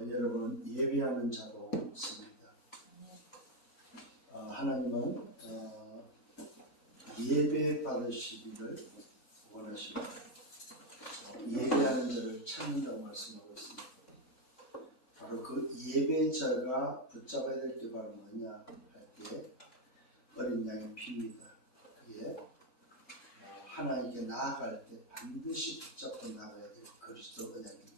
여러분 예배하는 자로 씁니다. 하나님은 예배 받으시기를 원하시고 예배하는 자를 찾는다고 말씀하고 있습니다. 바로 그 예배자가 붙잡아야 될 게 바로 뭐냐 할 때 어린 양의 피입니다. 그게 하나님께 나아갈 때 반드시 붙잡고 나가야 될 그리스도 언약입니다.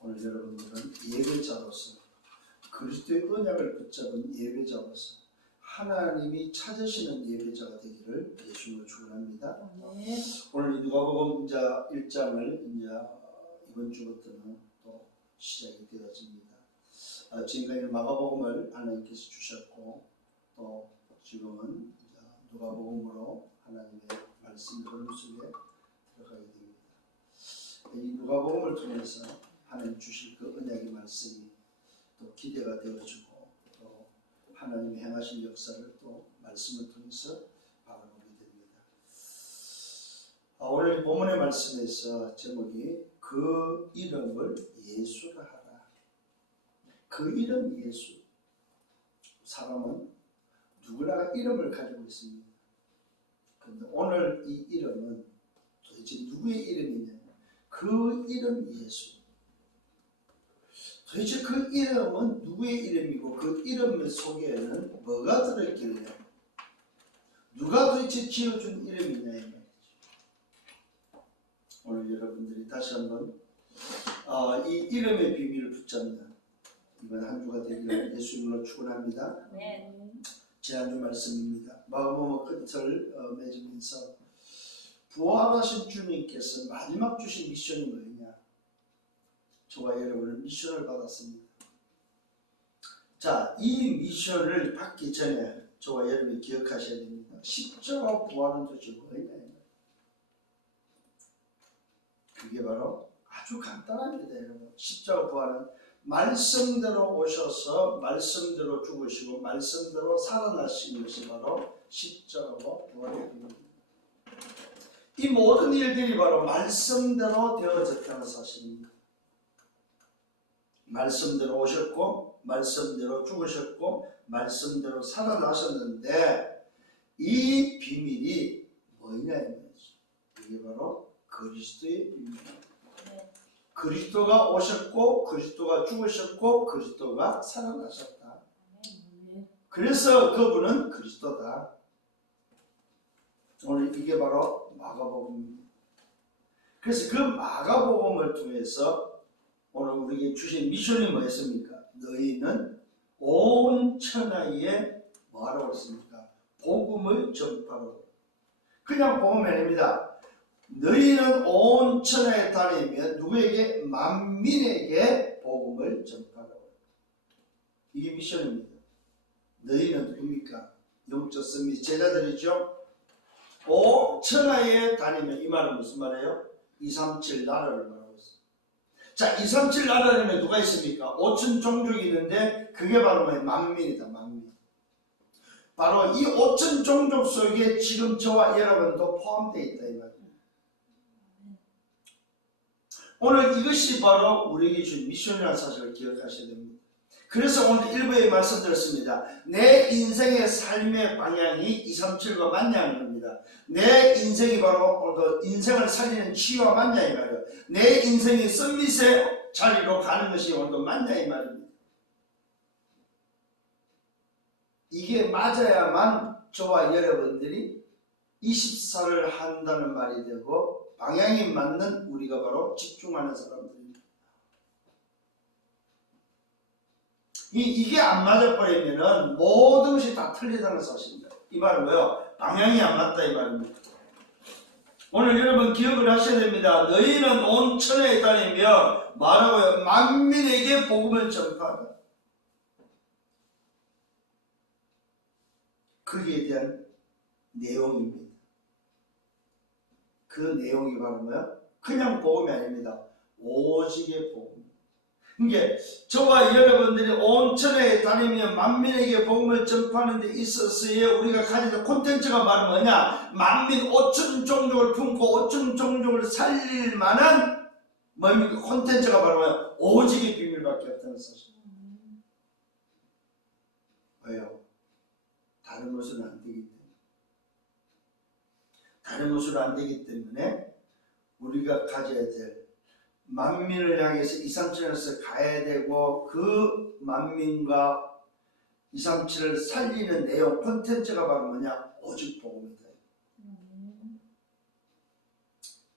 오늘 여러분들은 예배자로서 그리스도의 언약을 붙잡은 예배자로서 하나님이 찾으시는 예배자가 되기를 예수님으로 축원합니다. 네. 오늘 누가복음 1장을 이번 주부터는 또 시작이 되어집니다. 지금까지 마가복음을 하나님께서 주셨고 또 지금은 누가복음으로 하나님의 말씀 흐름 속에 들어가게 됩니다. 이 누가복음을 통해서 하나님 주실 그 언약의 말씀이 또 기대가 되어지고 또 하나님이 행하신 역사를 또 말씀을 통해서 바라보게 됩니다. 오늘 본문의 말씀에서 제목이 그 이름을 예수라 하라. 그 이름 예수. 사람은 누구나 이름을 가지고 있습니다. 그런데 오늘 이 이름은 도대체 누구의 이름이냐? 그 이름 예수. 도대체 그 이름은 누구의 이름이고 그 이름 속에는 뭐가 들어있길래 누가 도대체 지어준 이름이냐 이 말이죠. 오늘 여러분들이 다시 한번 이 이름의 비밀을 붙잡는 이번 한 주가 되기를 예수님으로 축원합니다. 네. 지난주 말씀입니다. 마가복음 끝을 맺으면서 부활하신 주님께서 마지막 주신 미션이 뭐냐? 저와 여러분은 미션을 받았습니다. 자, 이 미션을 받기 전에 저와 여러분이 기억하셔야 됩니다. 십자가 부활은 도대체 뭐냐? 그게 바로 아주 간단합니다, 여러분. 십자가 부활은 말씀대로 오셔서 말씀대로 죽으시고 말씀대로 살아나신 것이 바로 십자가와 부활의 의미입니다. 이 모든 일들이 바로 말씀대로 되어졌다는 사실입니다. 말씀대로 오셨고 말씀대로 죽으셨고 말씀대로 살아나셨는데 이 비밀이 뭐냐 이 말이죠. 이게 바로 그리스도의 비밀입니다. 그리스도가 오셨고 그리스도가 죽으셨고 그리스도가 살아나셨다. 그래서 그분은 그리스도다. 오늘 이게 바로 마가복음입니다. 그래서 그 마가복음을 통해서 오늘 우리에게 주신 미션이 뭐였습니까? 너희는 온 천하에 뭐하라고 했습니까? 복음을 전파하라고. 그냥 복음이 아닙니다. 너희는 온 천하에 다니면 누구에게? 만민에게 복음을 전파하라고. 이게 미션입니다. 너희는 누굽니까? 영적 선미 제자들이죠. 온 천하에 다니면 이 말은 무슨 말이에요? 237 나라를 말하고 있어요. 자, 237 나라에는 누가 있습니까? 5천 종족이 있는데 그게 바로 뭐예요? 만민이다, 만민. 바로 이 5천 종족 속에 지금 저와 여러분도 포함되어 있다 이 말이에요. 오늘 이것이 바로 우리에게 준 미션이라는 사실을 기억하셔야 됩니다. 그래서 오늘 일부에 말씀드렸습니다. 내 인생의 삶의 방향이 237과 맞냐는 겁니다. 내 인생이 바로 인생을 살리는 치유와 맞냐 이 말이에요. 내 인생이 서밋의 자리로 가는 것이 오늘도 맞냐 이 말입니다. 이게 맞아야만 저와 여러분들이 24를 한다는 말이 되고 방향이 맞는 우리가 바로 집중하는 사람들입니다. 이게 안 맞아버리면 모든 것이 다 틀리다는 사실입니다. 이 말은 뭐예요? 방향이 안 맞다 이 말입니다. 오늘 여러분 기억을 하셔야 됩니다. 너희는 온 천하에 다니며 말하고요. 만민에게 복음을 전파하라. 거기에 대한 내용입니다. 그 내용이 바로 뭐야? 그냥 복음이 아닙니다. 오직의 복음. 그러니까 저와 여러분들이 온 천하에 다니며 만민에게 복음을 전파하는 데 있어서의 우리가 가진 콘텐츠가 바로 뭐냐? 만민 5천 종족을 품고 5천 종족을 살릴 만한 뭡니까? 콘텐츠가 바로 뭐야? 오직의 비밀 길밖에 없다는 사실. 왜요? 다른 것은 안 되기 때문에. 다른 것으로 안 되기 때문에 우리가 가져야 될 만민을 향해서 237에서 가야 되고 그 만민과 237을 살리는 내용 콘텐츠가 바로 뭐냐? 오직 복음이다.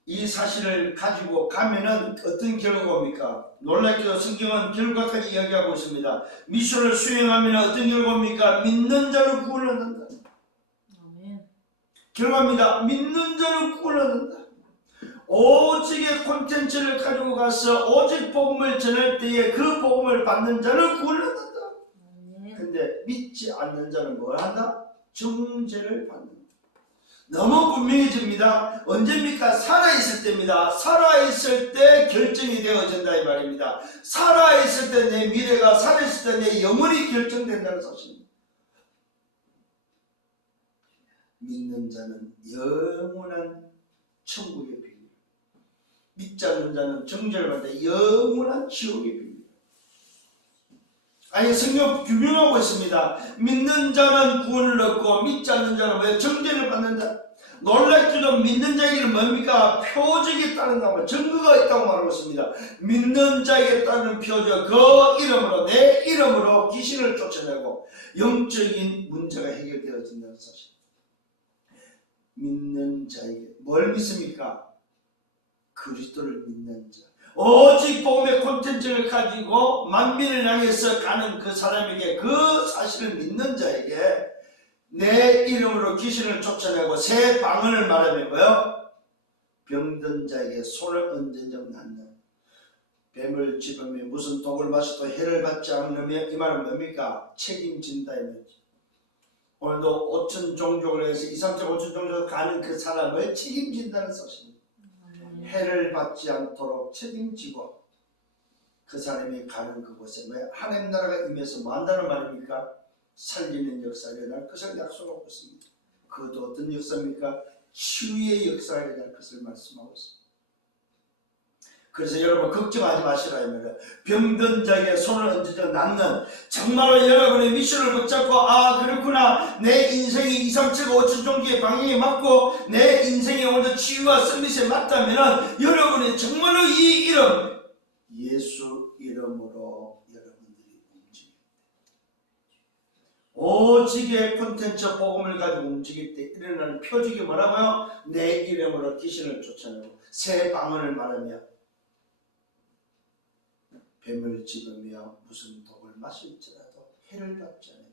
이 사실을 가지고 가면은 어떤 결과가 옵니까? 놀랍게도 성경은 결과까지 이야기하고 있습니다. 미션을 수행하면 어떤 결과입니까? 믿는 자를 구원을 얻는다. 결과입니다. 믿는 자를 구원을 얻는다. 오직의 콘텐츠를 가지고 가서 오직 복음을 전할 때에 그 복음을 받는 자를 구원을 얻는다. 근데 믿지 않는 자는 뭘 한다? 정죄를 받는다. 너무 분명해집니다. 언제입니까? 살아있을 때입니다. 살아있을 때 결정이 되어진다 이 말입니다. 살아있을 때 내 미래가, 살아있을 때 내 영혼이 결정된다는 사실입니다. 믿는 자는 영원한 천국의 비밀, 믿지 않는 자는 정죄를 받는다. 영원한 지옥의 비밀. 아니 성경 규명하고 있습니다. 믿는 자는 구원을 얻고 믿지 않는 자는 왜 정죄를 받는다. 놀랍게도 믿는 자에게는 뭡니까? 표적이 따른다고, 증거가 있다고 말하고 있습니다. 믿는 자에게 따르는 표적, 그 이름으로, 내 이름으로 귀신을 쫓아내고 영적인 문제가 해결되어진다는 사실. 믿는 자에게 뭘 믿습니까? 그리스도를 믿는 자, 오직 복음의 콘텐츠를 가지고 만민을 향해서 가는 그 사람에게, 그 사실을 믿는 자에게 내 이름으로 귀신을 쫓아내고 새 방언을 말하면고요, 병든 자에게 손을 얹은 적 낫는, 뱀을 집으며 무슨 독을 마셔도 해를 받지 않으며, 이 말은 뭡니까? 책임진다 이 말이죠. 오늘도 5천 종족을 해서 2, 3천 5천 종족을 가는 그 사람을 책임진다는 사실입니다. 해를 받지 않도록 책임지고 그 사람이 가는 그곳에 왜 하나님 나라가 임해서 뭐 한다는 말입니까? 살리는 역사가 일어날 것을 약속하고 있습니다. 그것도 어떤 역사입니까? 치유의 역사가 일어날 것을 말씀하고 있습니다. 그래서 여러분 걱정하지 마시라 이 말이에요. 병든 자에게 손을 얹어져 낫는, 정말로 여러분의 미션을 붙잡고, 아 그렇구나, 내 인생이 2, 3, 7, 5천 종교의 방향이 맞고 내 인생의 오늘 치유와 서밋에 맞다면 여러분이 정말로 이 이름, 예수 이름으로 여러분들이 움직일 때, 오직의 콘텐츠 복음을 가지고 움직일 때 일어나는 표적이 뭐라고요? 내 이름으로 귀신을 쫓아내고 새 방언을 말하며 뱀을 집으며 무슨 독을 마실지라도 해를 받지 않으며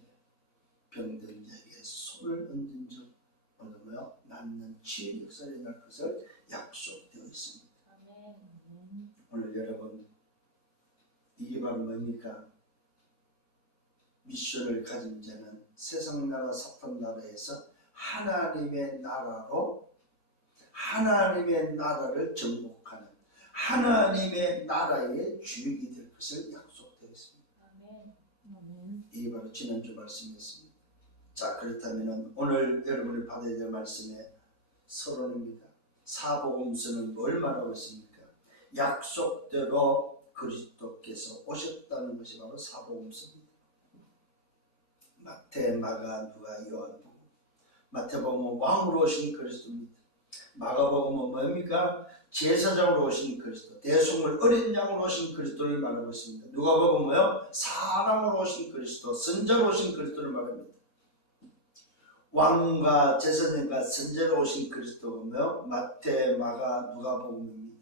병든 자에게 손을 얹은 적 얻으며 낫는 치유 역사가 일어날 것을 약속되어 있습니다. 오늘 여러분, 이게 바로 뭡니까? 미션을 가진 자는 세상 나라 사탄 나라에서 하나님의 나라로, 하나님의 나라를 정복하는 하나님의 나라의 주역이 될 것을 약속되어 있습니다. 이게 바로 지난주 말씀이었습니다. 자, 그렇다면 오늘 여러분이 받아야 될 말씀의 서론입니다. 사복음서는 뭘 말하고 있습니까? 약속대로 그리스도께서 오셨다는 것이 바로 사복음서입니다. 마태, 마가, 누가, 요한복음. 마태복음은 왕으로 오신 그리스도입니다. 마가복음은 뭡니까? 제사장으로 오신 그리스도, 대속물 어린 양으로 오신 그리스도를 말하고 있습니다. 누가복음은 뭐요? 사람으로 오신 그리스도, 선자로 오신 그리스도를 말합니다. 왕과 제사장과 선자로 오신 그리스도가 뭐요? 마태, 마가, 누가복음입니다.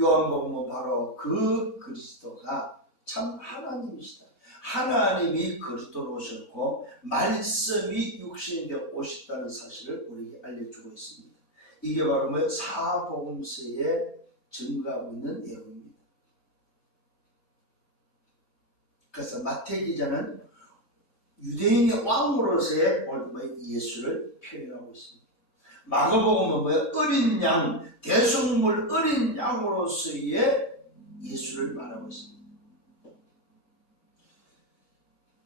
요한복음은 바로 그 그리스도가 참 하나님이시다. 하나님이 그리스도로 오셨고 말씀이 육신이 되어 오셨다는 사실을 우리에게 알려주고 있습니다. 이게 바로 뭐예요? 사복음서에 증거하고 있는 내용입니다. 그래서 마태 기자는 유대인의 왕으로서의 예수를 표현하고 있습니다. 마가복음은 뭐예요? 어린 양, 대속물 어린 양으로서의 예수를 말하고 있습니다.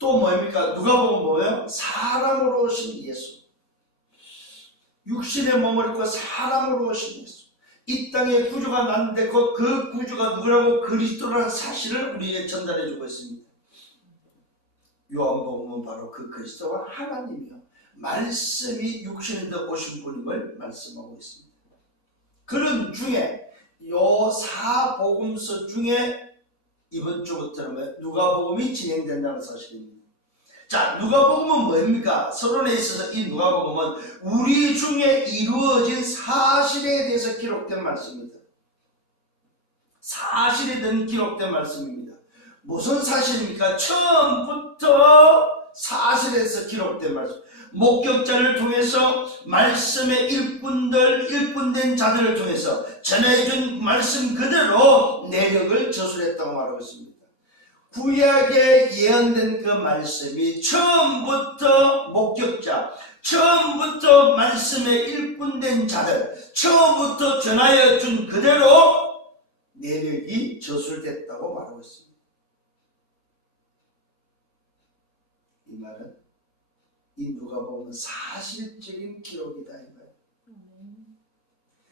또 뭡니까? 누가복음은 뭐예요? 사람으로 오신 예수, 육신의 몸을 입고 사람으로 오신 예수. 이 땅에 구주가 났는데 그 구주가 누구라고? 그리스도라는 사실을 우리에게 전달해 주고 있습니다. 요한복음은 바로 그 그리스도가 하나님이요 말씀이 육신에 오신 분임을 말씀하고 있습니다. 그런 중에 요 사복음서 중에 이번 주부터는 누가복음이 진행된다는 사실입니다. 자, 누가복음은 뭡니까? 서론에 있어서 이 누가복음은 우리 중에 이루어진 사실에 대해서 기록된 말씀입니다. 사실에 대한 기록된 말씀입니다. 무슨 사실입니까? 처음부터 사실에서 기록된 말씀. 목격자를 통해서 말씀의 일꾼된 자들을 통해서 전해준 말씀 그대로 내력을 저술했다고 말하고 있습니다. 구약에 예언된 그 말씀이 처음부터 목격자, 처음부터 말씀의 일꾼된 자들, 처음부터 전하여 준 그대로 내력이 저술됐다고 말하고 있습니다. 이 말은 이 누가복음은 사실적인 기록이다 이 말이에요.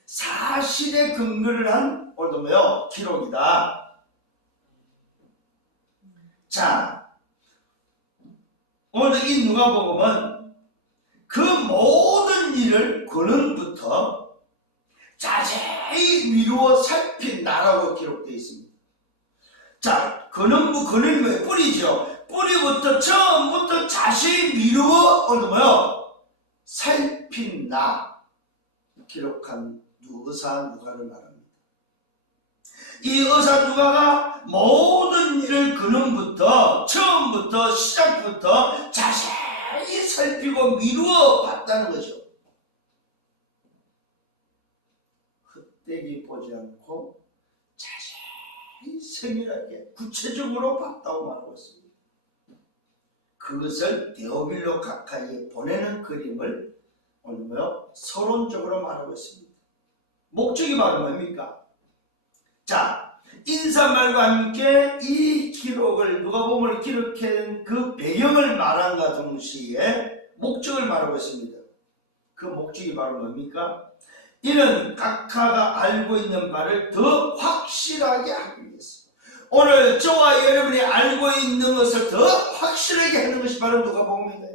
사실에 근거를 한 오늘도 뭐요? 기록이다. 자, 오늘 이 누가복음은 그 모든 일을 근원부터 자세히 미루어 살핀 나라고 기록되어 있습니다. 자, 근원이 뭐예요? 뿌리죠. 뿌리부터 처음부터 자세히 미루어 오늘 뭐요? 살핀 나 기록한 의사 누가를 말합니다. 이 의사 누가가 모든 일을 근원부터 처음부터 시작부터 자세히 살피고 미루어 봤다는 거죠. 헛되이 보지 않고 자세히 세밀하게 구체적으로 봤다고 말하고 있습니다. 그것을 데오빌로 가까이에 보내는 그림을 오늘 뭐요? 서론적으로 말하고 있습니다. 목적이 바로 뭡니까? 자, 인사말과 함께 이 기록을 누가복음을 기록한 그 배경을 말함과 동시에 목적을 말하고 있습니다. 그 목적이 바로 뭡니까? 이는 각하가 알고 있는 바를 더 확실하게 하기 위해서 오늘 저와 여러분이 알고 있는 것을 더 확실하게 하는 것이 바로 누가복음입니다.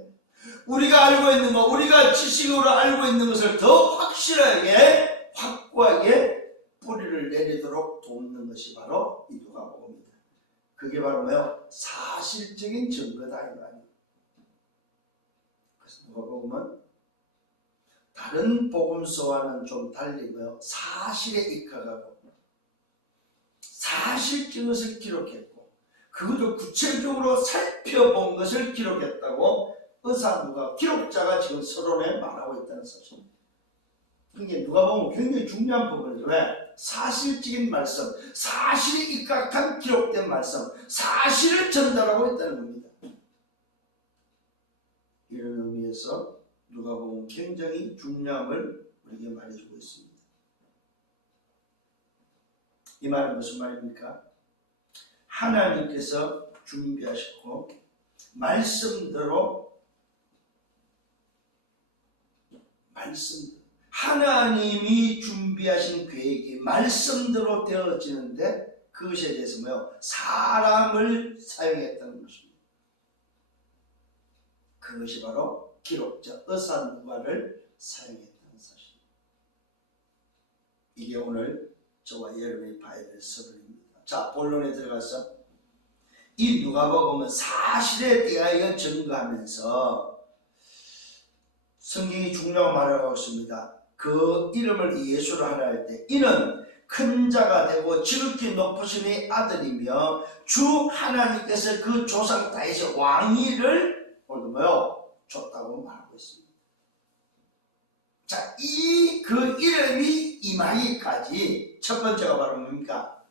우리가 알고 있는 것, 우리가 지식으로 알고 있는 것을 더 확실하게 확고하게 뿌리를 내리도록 돕는 것이 바로 이 누가복음입니다. 그게 바로 뭐예요? 사실적인 증거다 이 말이에요. 그래서 누가복음은 다른 복음서와는 좀 달리 뭐예요? 사실에 입각하고 사실적인 것을 기록했고 그것도 구체적으로 살펴본 것을 기록했다고 의사 누가 기록자가 지금 서론에 말하고 있다는 사실입니다. 그게 누가복음은 굉장히 중요한 부분이죠. 왜? 사실적인 말씀, 사실에 입각한 기록된 말씀, 사실을 전달하고 있다는 겁니다. 이런 의미에서 누가복음은 굉장히 중요함을 우리에게 말해주고 있습니다. 이 말은 무슨 말입니까? 하나님께서 준비하셨고 말씀대로 하나님이 준비하신 계획이 말씀대로 되어지는데 그것에 대해서 뭐요? 사람을 사용했다는 것입니다. 그것이 바로 기록자 의사 누가를 사용했다는 사실입니다. 이게 오늘 저와 여러분이 봐야 될 서론입니다. 자, 본론에 들어가서 이 누가복음은 사실에 대하여 증거하면서 성경이 중요하고 말하고 있습니다. 그 이름을 예수로 하라 할 때 이는 큰 자가 되고 지극히 높으신 이 아들이며 주 하나님께서 그 조상 다윗의 왕위를 오늘 뭐요? 줬다고 말하고 있습니다. 자, 그 이름이 임하기까지 첫 번째가 바로 뭡니까?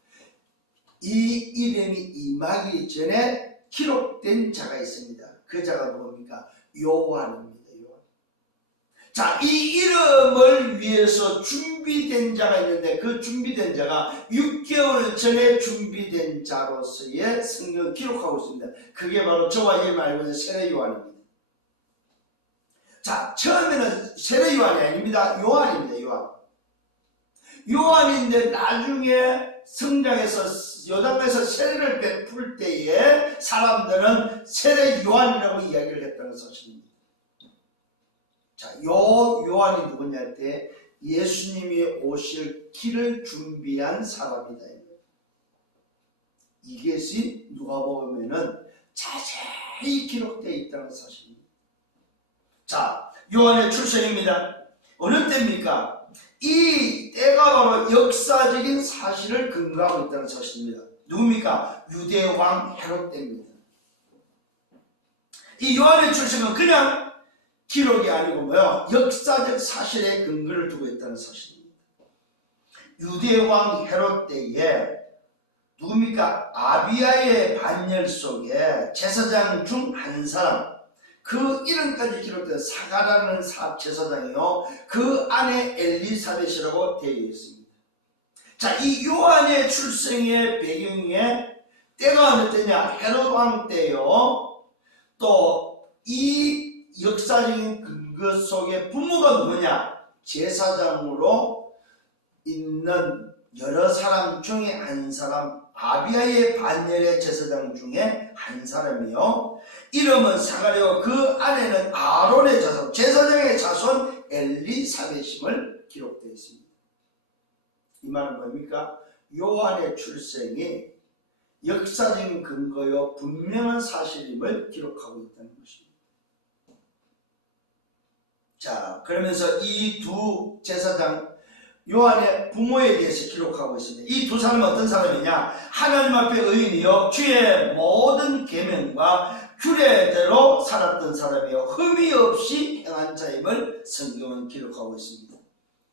이 이름이 임하기 전에 기록된 자가 있습니다. 그 자가 뭡니까? 요한입니다. 자, 이 이름을 위해서 준비된 자가 있는데 그 준비된 자가 6개월 전에 준비된 자로서의 성경을 기록하고 있습니다. 그게 바로 저와 여러분이 알고 있는 세례 요한입니다. 자, 처음에는 세례 요한이 아닙니다. 요한입니다. 요한. 요한인데 나중에 성장해서 요단강에서 세례를 베풀 때에 사람들은 세례 요한이라고 이야기를 했다는 사실입니다. 자, 요한이 누구냐 할 때 예수님이 오실 길을 준비한 사람이다. 이것이 누가복음에는 자세히 기록되어 있다는 사실입니다. 자, 요한의 출생입니다. 어느 때입니까? 이 때가 바로 역사적인 사실을 근거하고 있다는 사실입니다. 누굽니까? 유대왕 헤롯 때입니다. 이 요한의 출생은 그냥 기록이 아니고 뭐요? 역사적 사실에 근거를 두고 있다는 사실입니다. 유대왕 헤롯 때에 누굽니까? 아비야의 반열 속에 제사장 중 한 사람, 그 이름까지 기록된 사가라는 제사장이요, 그 안에 엘리사벳이라고 되어 있습니다. 자, 이 요한의 출생의 배경에 때가 어느 때냐? 헤롯 왕 때요. 또 이 역사적인 근거 속에 부모가 누구냐? 제사장으로 있는 여러 사람 중에 한 사람, 아비야의 반열의 제사장 중에 한 사람이요. 이름은 사가랴고 그 안에는 아론의 자손, 제사장의 자손 엘리사벳임을 기록되어 있습니다. 이 말은 뭡니까? 요한의 출생이 역사적인 근거요 분명한 사실임을 기록하고 있다는 것입니다. 자, 그러면서 이 두 제사장 요한의 부모에 대해서 기록하고 있습니다. 이 두 사람은 어떤 사람이냐? 하나님 앞에 의인이요 주의 모든 계명과 규례대로 살았던 사람이요 흠이 없이 행한 자임을 성경은 기록하고 있습니다.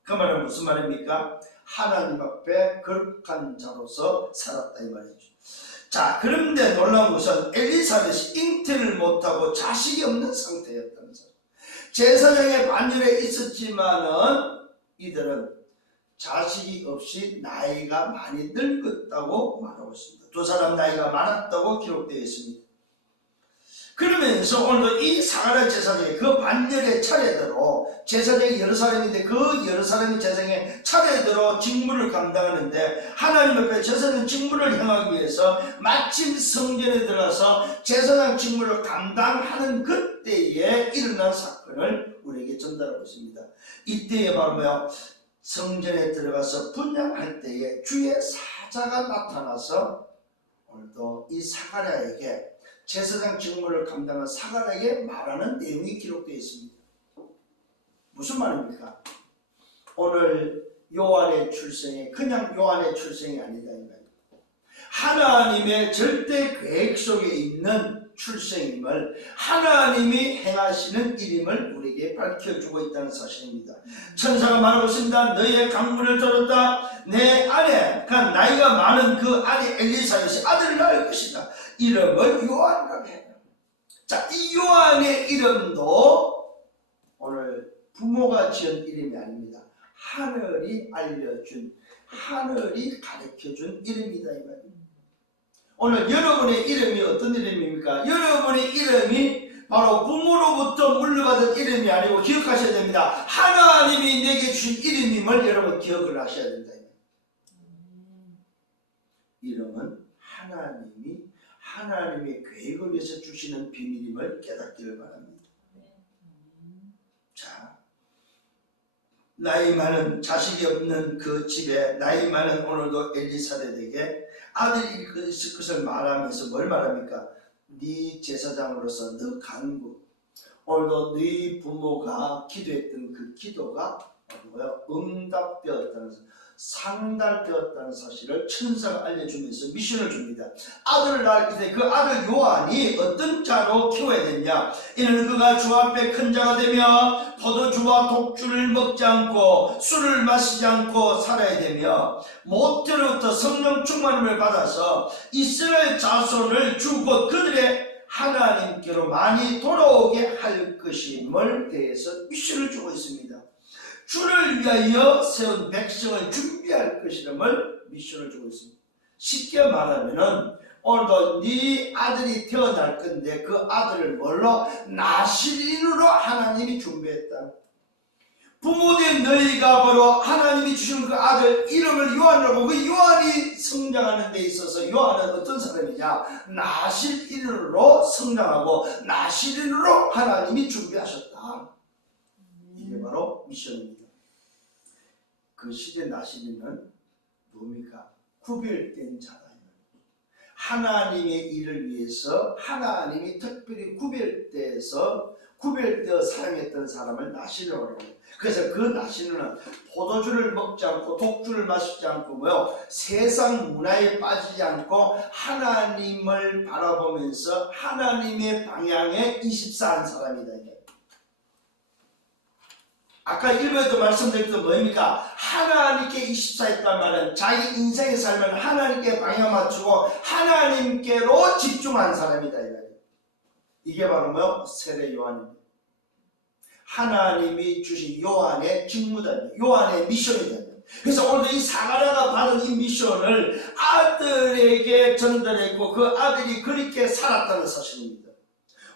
그 말은 무슨 말입니까? 하나님 앞에 거룩한 자로서 살았다 이 말이죠. 자, 그런데 놀라운 것은 엘리사벳이 잉태를 못하고 자식이 없는 상태였다는 사실. 제사장의 반열에 있었지만은 이들은 자식이 없이 나이가 많이 늙었다고 말하고 있습니다. 두 사람 나이가 많았다고 기록되어 있습니다. 그러면서 오늘도 이 사가랴 제사장이 그 반열의 차례대로 제사장이 여러 사람인데 그 여러 사람이 제사장의 차례대로 직무를 감당하는데 하나님 앞에 제사장 직무를 행하기 위해서 마침 성전에 들어가서 제사장 직무를 감당하는 그때에 일어난 사건을 우리에게 전달하고 있습니다. 이때에 바로 뭐야? 성전에 들어가서 분향할 때에 주의 사자가 나타나서 오늘도 이 사가랴에게 제사장 직무를 감당한 사가랴에게 말하는 내용이 기록되어 있습니다. 무슨 말입니까? 오늘 요한의 출생이 그냥 요한의 출생이 아니다 이 말입니다. 하나님의 절대 계획 속에 있는 출생임을 하나님이 행하시는 일임을 우리에게 밝혀주고 있다는 사실입니다. 천사가 말하고 있습니다. 너희의 강문을 들었다. 내 안에 그 나이가 많은 그 아내 엘리사벳이 아들을 낳을 것이다. 이름을 요한이라고 해요. 자, 이 요한의 이름도 오늘 부모가 지은 이름이 아닙니다. 하늘이 알려준, 하늘이 가르쳐준 이름이다 이 말입니다. 오늘 여러분의 이름이 어떤 이름입니까? 여러분의 이름이 바로 부모로부터 물려받은 이름이 아니고 기억하셔야 됩니다. 하나님이 내게 주신 이름임을 여러분 기억을 하셔야 된다. 이름은 하나님의 계획을 위해서 주시는 비밀임을 깨닫기를 바랍니다. 자, 나이 많은 자식이 없는 그 집에 나이 많은 오늘도 엘리사벳에게 아들이 있을 것을 말하면서 뭘 말합니까? 네 제사장으로서 너 간구, 오늘도 네 부모가 기도했던 그 기도가 뭐예요? 응답되었다는 사실, 상달되었다는 사실을 천사가 알려주면서 미션을 줍니다. 아들을 낳을 때 그 아들 요한이 어떤 자로 키워야 되냐? 이는 그가 주 앞에 큰 자가 되며 포도주와 독주를 먹지 않고 술을 마시지 않고 살아야 되며 모태로부터 성령 충만함을 받아서 이스라엘 자손을 주고 그들의 하나님께로 많이 돌아오게 할 것임을 대해서 미션을 주고 있습니다. 주를 위하여 세운 백성을 준비할 것이름을 미션을 주고 있습니다. 쉽게 말하면은 오늘도 네 아들이 태어날 건데 그 아들을 뭘로? 나실인으로 하나님이 준비했다. 부모된 너희가 바로 하나님이 주신 그 아들 이름을 요한이라고, 그 요한이 성장하는 데 있어서 요한은 어떤 사람이냐, 나실인으로 성장하고 나실인으로 하나님이 준비하셨다. 이게 바로 미션입니다. 그 시대 나실인은 뭡니까? 구별된 자다. 하나님의 일을 위해서 하나님이 특별히 구별되어 사랑했던 사람을 나실이라고 합니다. 그래서 그 나실은 포도주를 먹지 않고 독주를 마시지 않고 세상 문화에 빠지지 않고 하나님을 바라보면서 하나님의 방향에 24한 사람이다. 아까 1부에도 말씀드렸던 뭡니까? 하나님께 24했단 말은 자기 인생의 삶을 하나님께 방향 맞추고 하나님께로 집중한 사람이다. 이게 바로 세례 요한입니다. 하나님이 주신 요한의 직무다. 요한의 미션이다. 그래서 오늘 이 사가랴가 받은 이 미션을 아들에게 전달했고 그 아들이 그렇게 살았다는 사실입니다.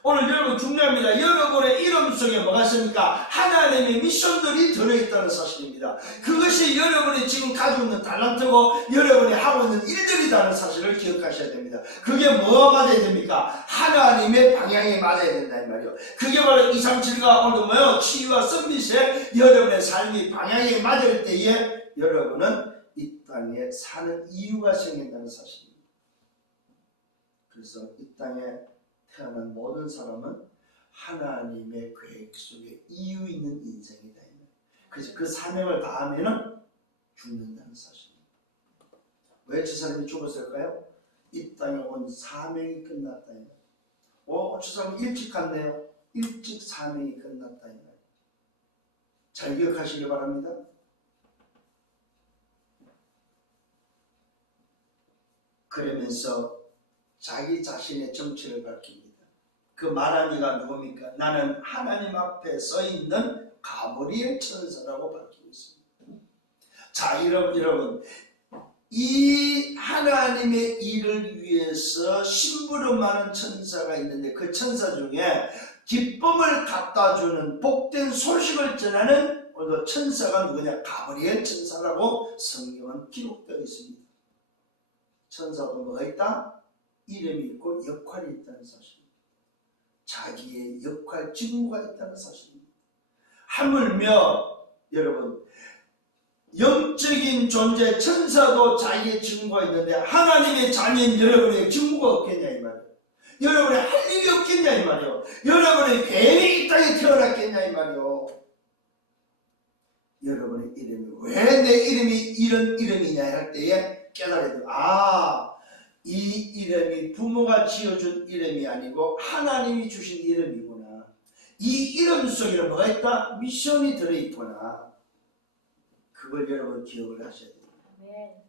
오늘 여러분 중요합니다. 여러분의 이름 속에 뭐가 있습니까? 하나님의 미션들이 들어있다는 사실입니다. 그것이 여러분이 지금 가지고 있는 달란트고 여러분이 하고 있는 일들이라는 사실을 기억하셔야 됩니다. 그게 뭐가 맞아야 됩니까? 하나님의 방향에 맞아야 된다 이 말이요. 그게 바로 237과 오늘 치유와 썸밋에 여러분의 삶이 방향에 맞을 때에 여러분은 이 땅에 사는 이유가 생긴다는 사실입니다. 그래서 이 땅에 태어난 모든 사람은 하나님의 계획 속에 이유 있는 인생이다. 그래서 그 사명을 다하면은 죽는다는 사실입니다. 왜 저 사람이 죽었을까요? 이 땅에 온 사명이 끝났다. 저 사람 일찍 갔네요. 일찍 사명이 끝났다. 잘 기억하시기 바랍니다. 그러면서 자기 자신의 정체를 밝힙니다. 그 말하니가 누굽니까? 나는 하나님 앞에 서 있는 가브리엘 천사라고 밝히고 있습니다. 자, 여러분, 이 하나님의 일을 위해서 심부름하는 천사가 있는데 그 천사 중에 기쁨을 갖다주는 복된 소식을 전하는 천사가 누구냐? 가브리엘 천사라고 성경은 기록되어 있습니다. 천사도 뭐가 있다? 이름이 있고 역할이 있다는 사실입니다. 자기의 역할, 직무가 있다는 사실입니다. 하물며 여러분 영적인 존재 천사도 자기의 직무가 있는데 하나님의 자녀인 여러분의 직무가 없겠냐 이 말이에요. 여러분의 할 일이 없겠냐 이 말이에요. 여러분의 괜히 이 땅에 태어났겠냐 이 말이에요. 여러분의 이름이 왜 내 이름이 이런 이름이냐 할 때에 깨달아야 돼요. 이 이름이 부모가 지어준 이름이 아니고 하나님이 주신 이름이구나. 이 이름 속에는 뭐가 있다? 미션이 들어있구나. 그걸 여러분 기억을 하셔야 됩니다. 네.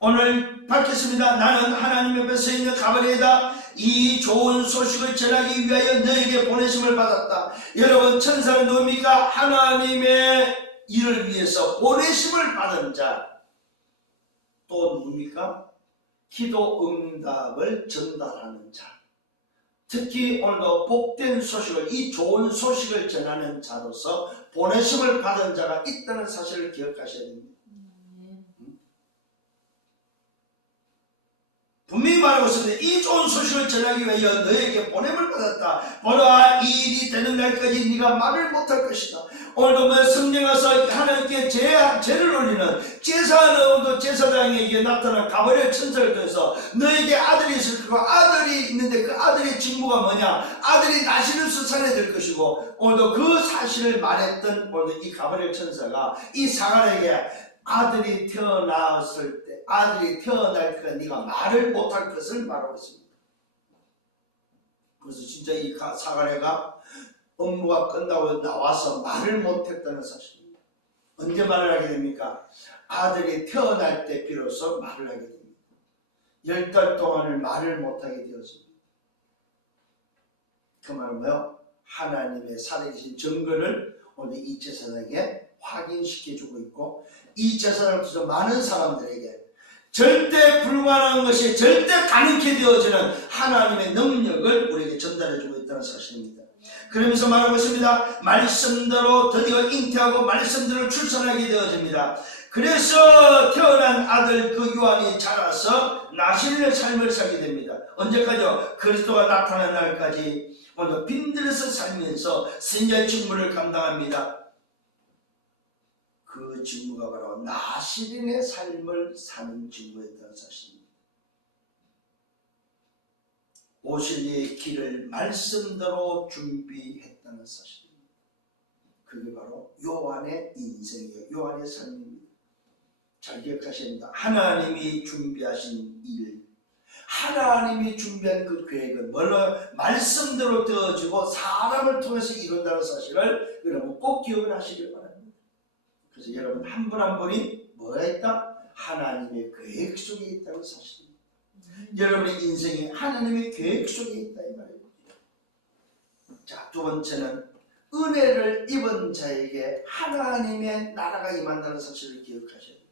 오늘 밝혔습니다. 나는 하나님 옆에 서 있는 가브리엘이다. 이 좋은 소식을 전하기 위하여 너에게 보내심을 받았다. 여러분 천사는 누굽니까? 하나님의 일을 위해서 보내심을 받은 자. 또 누굽니까? 기도 응답을 전달하는 자. 특히 오늘도 복된 소식을, 이 좋은 소식을 전하는 자로서 보내심을 받은 자가 있다는 사실을 기억하셔야 됩니다. 분명히 말하고 있습니다. 이 좋은 소식을 전하기 위하여 너에게 보냄을 받았다. 보라, 이 일이 되는 날까지 네가 말을 못할 것이다. 오늘도 성령 와서 하나님께 죄를 올리는 제사하는 제사장에게 나타난 가브리엘 천사를 통해서 너에게 아들이 있을 거고 아들이 있는데 그 아들의 직무가 뭐냐? 아들이 나시를 수산해야 될 것이고 오늘도 그 사실을 말했던 오늘도 이 가브리엘 천사가 이 사가랴에게 아들이 태어났을 때 아들이 태어날 때가 네가 말을 못할 것을 말하고 있습니다. 그래서 진짜 이 사가랴가 업무가 끝나고 나와서 말을 못했다는 사실입니다. 언제 말을 하게 됩니까? 아들이 태어날 때 비로소 말을 하게 됩니다. 10달 동안을 말을 못하게 되었습니다. 그 말은 뭐요? 하나님의 살아계신 증거를 오늘 이 제사장에게 확인시켜주고 있고 이 제사장을 통해서 많은 사람들에게 절대 불가능한 것이 절대 가능케 되어지는 하나님의 능력을 우리에게 전달해주고 있다는 사실입니다. 그러면서 말하고 있습니다. 말씀대로 드디어 잉태하고 말씀대로 출산하게 되어집니다. 그래서 태어난 아들 그 요한이 자라서 나실의 삶을 살게 됩니다. 언제까지요? 그리스도가 나타나는 날까지 오늘 빈들에서 살면서 선지자의 직무를 감당합니다. 그 직무가 바로 나실인의 삶을 사는 직무였다는 사실입니다. 오실 이의 길을 말씀대로 준비했다는 사실입니다. 그게 바로 요한의 인생이에요. 요한의 삶입니다. 잘 기억하셔야 합니다. 하나님이 준비하신 일, 하나님이 준비한 그 계획은 물론 말씀대로 되어지고 사람을 통해서 이룬다는 사실을 여러분 꼭 기억을 하시길 바랍니다. 그래서 여러분 한 분 한 분이 뭐가 있다? 하나님의 계획 속에 있다는 사실입니다. 여러분의 인생이 하나님의 계획 속에 있다 이 말입니다. 자, 두 번째는 은혜를 입은 자에게 하나님의 나라가 임한다는 사실을 기억하셔야 됩니다.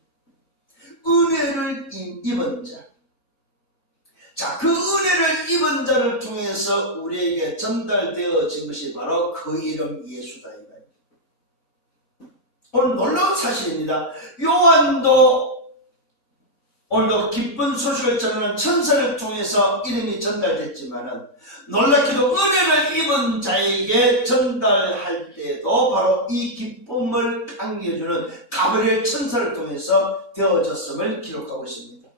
은혜를 입은 자. 자, 그 은혜를 입은 자를 통해서 우리에게 전달되어진 것이 바로 그 이름 예수다 이 말입니다. 오늘 놀라운 사실입니다. 요한도 오늘도 기쁜 소식을 전하는 천사를 통해서 이름이 전달됐지만은 놀랍게도 은혜를 입은 자에게 전달할 때도 바로 이 기쁨을 안겨주는 가브리엘 천사를 통해서 되어졌음을 기록하고 있습니다.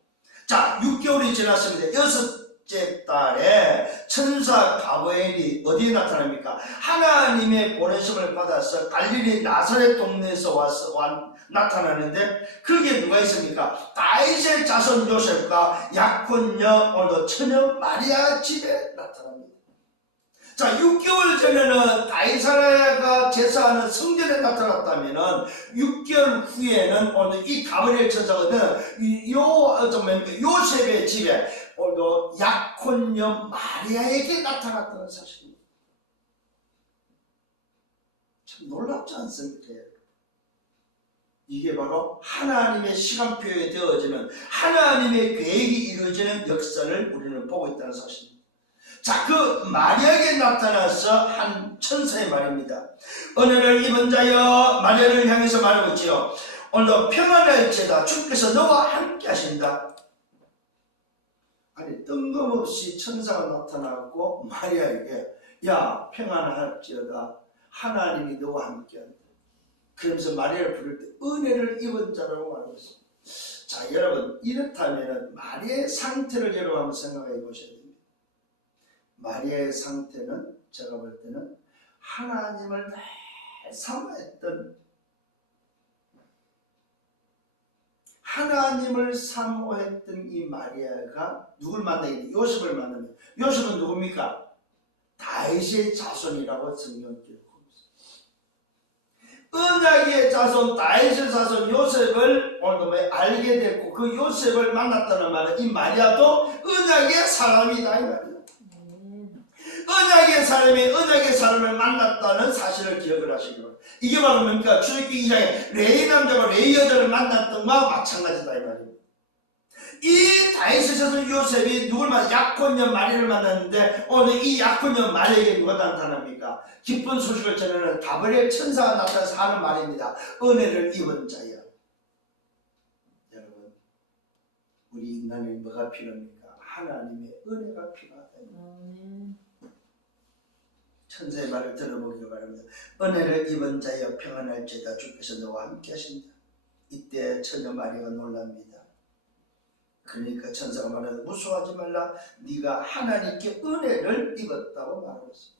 자, 6개월이 지났습니다. 여섯째 달에 천사 가브리엘이 어디에 나타납니까? 하나님의 보내심을 받아서 갈릴리 나사렛 동네에서 나타나는데 그게 누가 있습니까? 다윗의 자손 요셉과 약혼녀 오늘도 처녀 마리아 집에 나타납니다. 자, 6개월 전에는 다윗사라가 제사하는 성전에 나타났다면은 6개월 후에는 오늘 이 가브리엘 천사가 요셉의 집에 오늘도 약혼녀 마리아에게 나타났다는 사실입니다. 참 놀랍지 않습니까? 이게 바로 하나님의 시간표에 되어지는 하나님의 계획이 이루어지는 역사를 우리는 보고 있다는 사실입니다. 자, 그 마리아에게 나타나서 한 천사의 말입니다. 은혜를 입은 자여 마리아를 향해서 말하고 있지요. 오늘도 평안할지어다 주께서 너와 함께 하신다. 아니 뜬금없이 천사가 나타나고 마리아에게 야 평안할지어다 하나님이 너와 함께 한다. 그러면서 마리아를 부를 때 은혜를 입은 자라고 말하고 있습니다. 자, 여러분 이렇다면 마리아의 상태를 여러분 한번 생각해 보셔야 됩니다. 마리아의 상태는 제가 볼 때는 하나님을 늘 사모했던, 하나님을 사모했던 이 마리아가 누굴 만나게 돼? 요셉을 만납니다. 요셉은 누굽니까? 다윗의 자손이라고 성경 기록합니다. 언약의 자손 다윗의 자손 요셉을 오늘 알게 됐고 그 요셉을 만났다는 말은 이 마리아도 언약의 사람이다 이 말이에요. 언약의 사람이 언약의 사람을 만났다는 사실을 기억을 하시기 바랍니다. 이게 바로 뭡니까? 출애굽기 2장에 레위 남자가 레위 여자를 만났던 것과 마찬가지다 이 말이에요. 이 다윗의 자손 요셉이 누굴 만나? 약혼녀 마리를 만났는데 오늘 이 약혼녀 마리에게 누가 나타납니까? 기쁜 소식을 전하는 가브리엘 천사가 나타나서 하는 말입니다. 은혜를 입은 자여. 여러분 우리 인간에 뭐가 필요합니까? 하나님의 은혜가 필요하다. 천사의 말을 들어보기를 바랍니다. 은혜를 입은 자여 평안할지어다 주께서 너와 함께 하신다. 이때 처녀 마리아가 놀랍니다. 그러니까 천사가 말하는 무서워하지 말라 네가 하나님께 은혜를 입었다고 말하고 있습니다.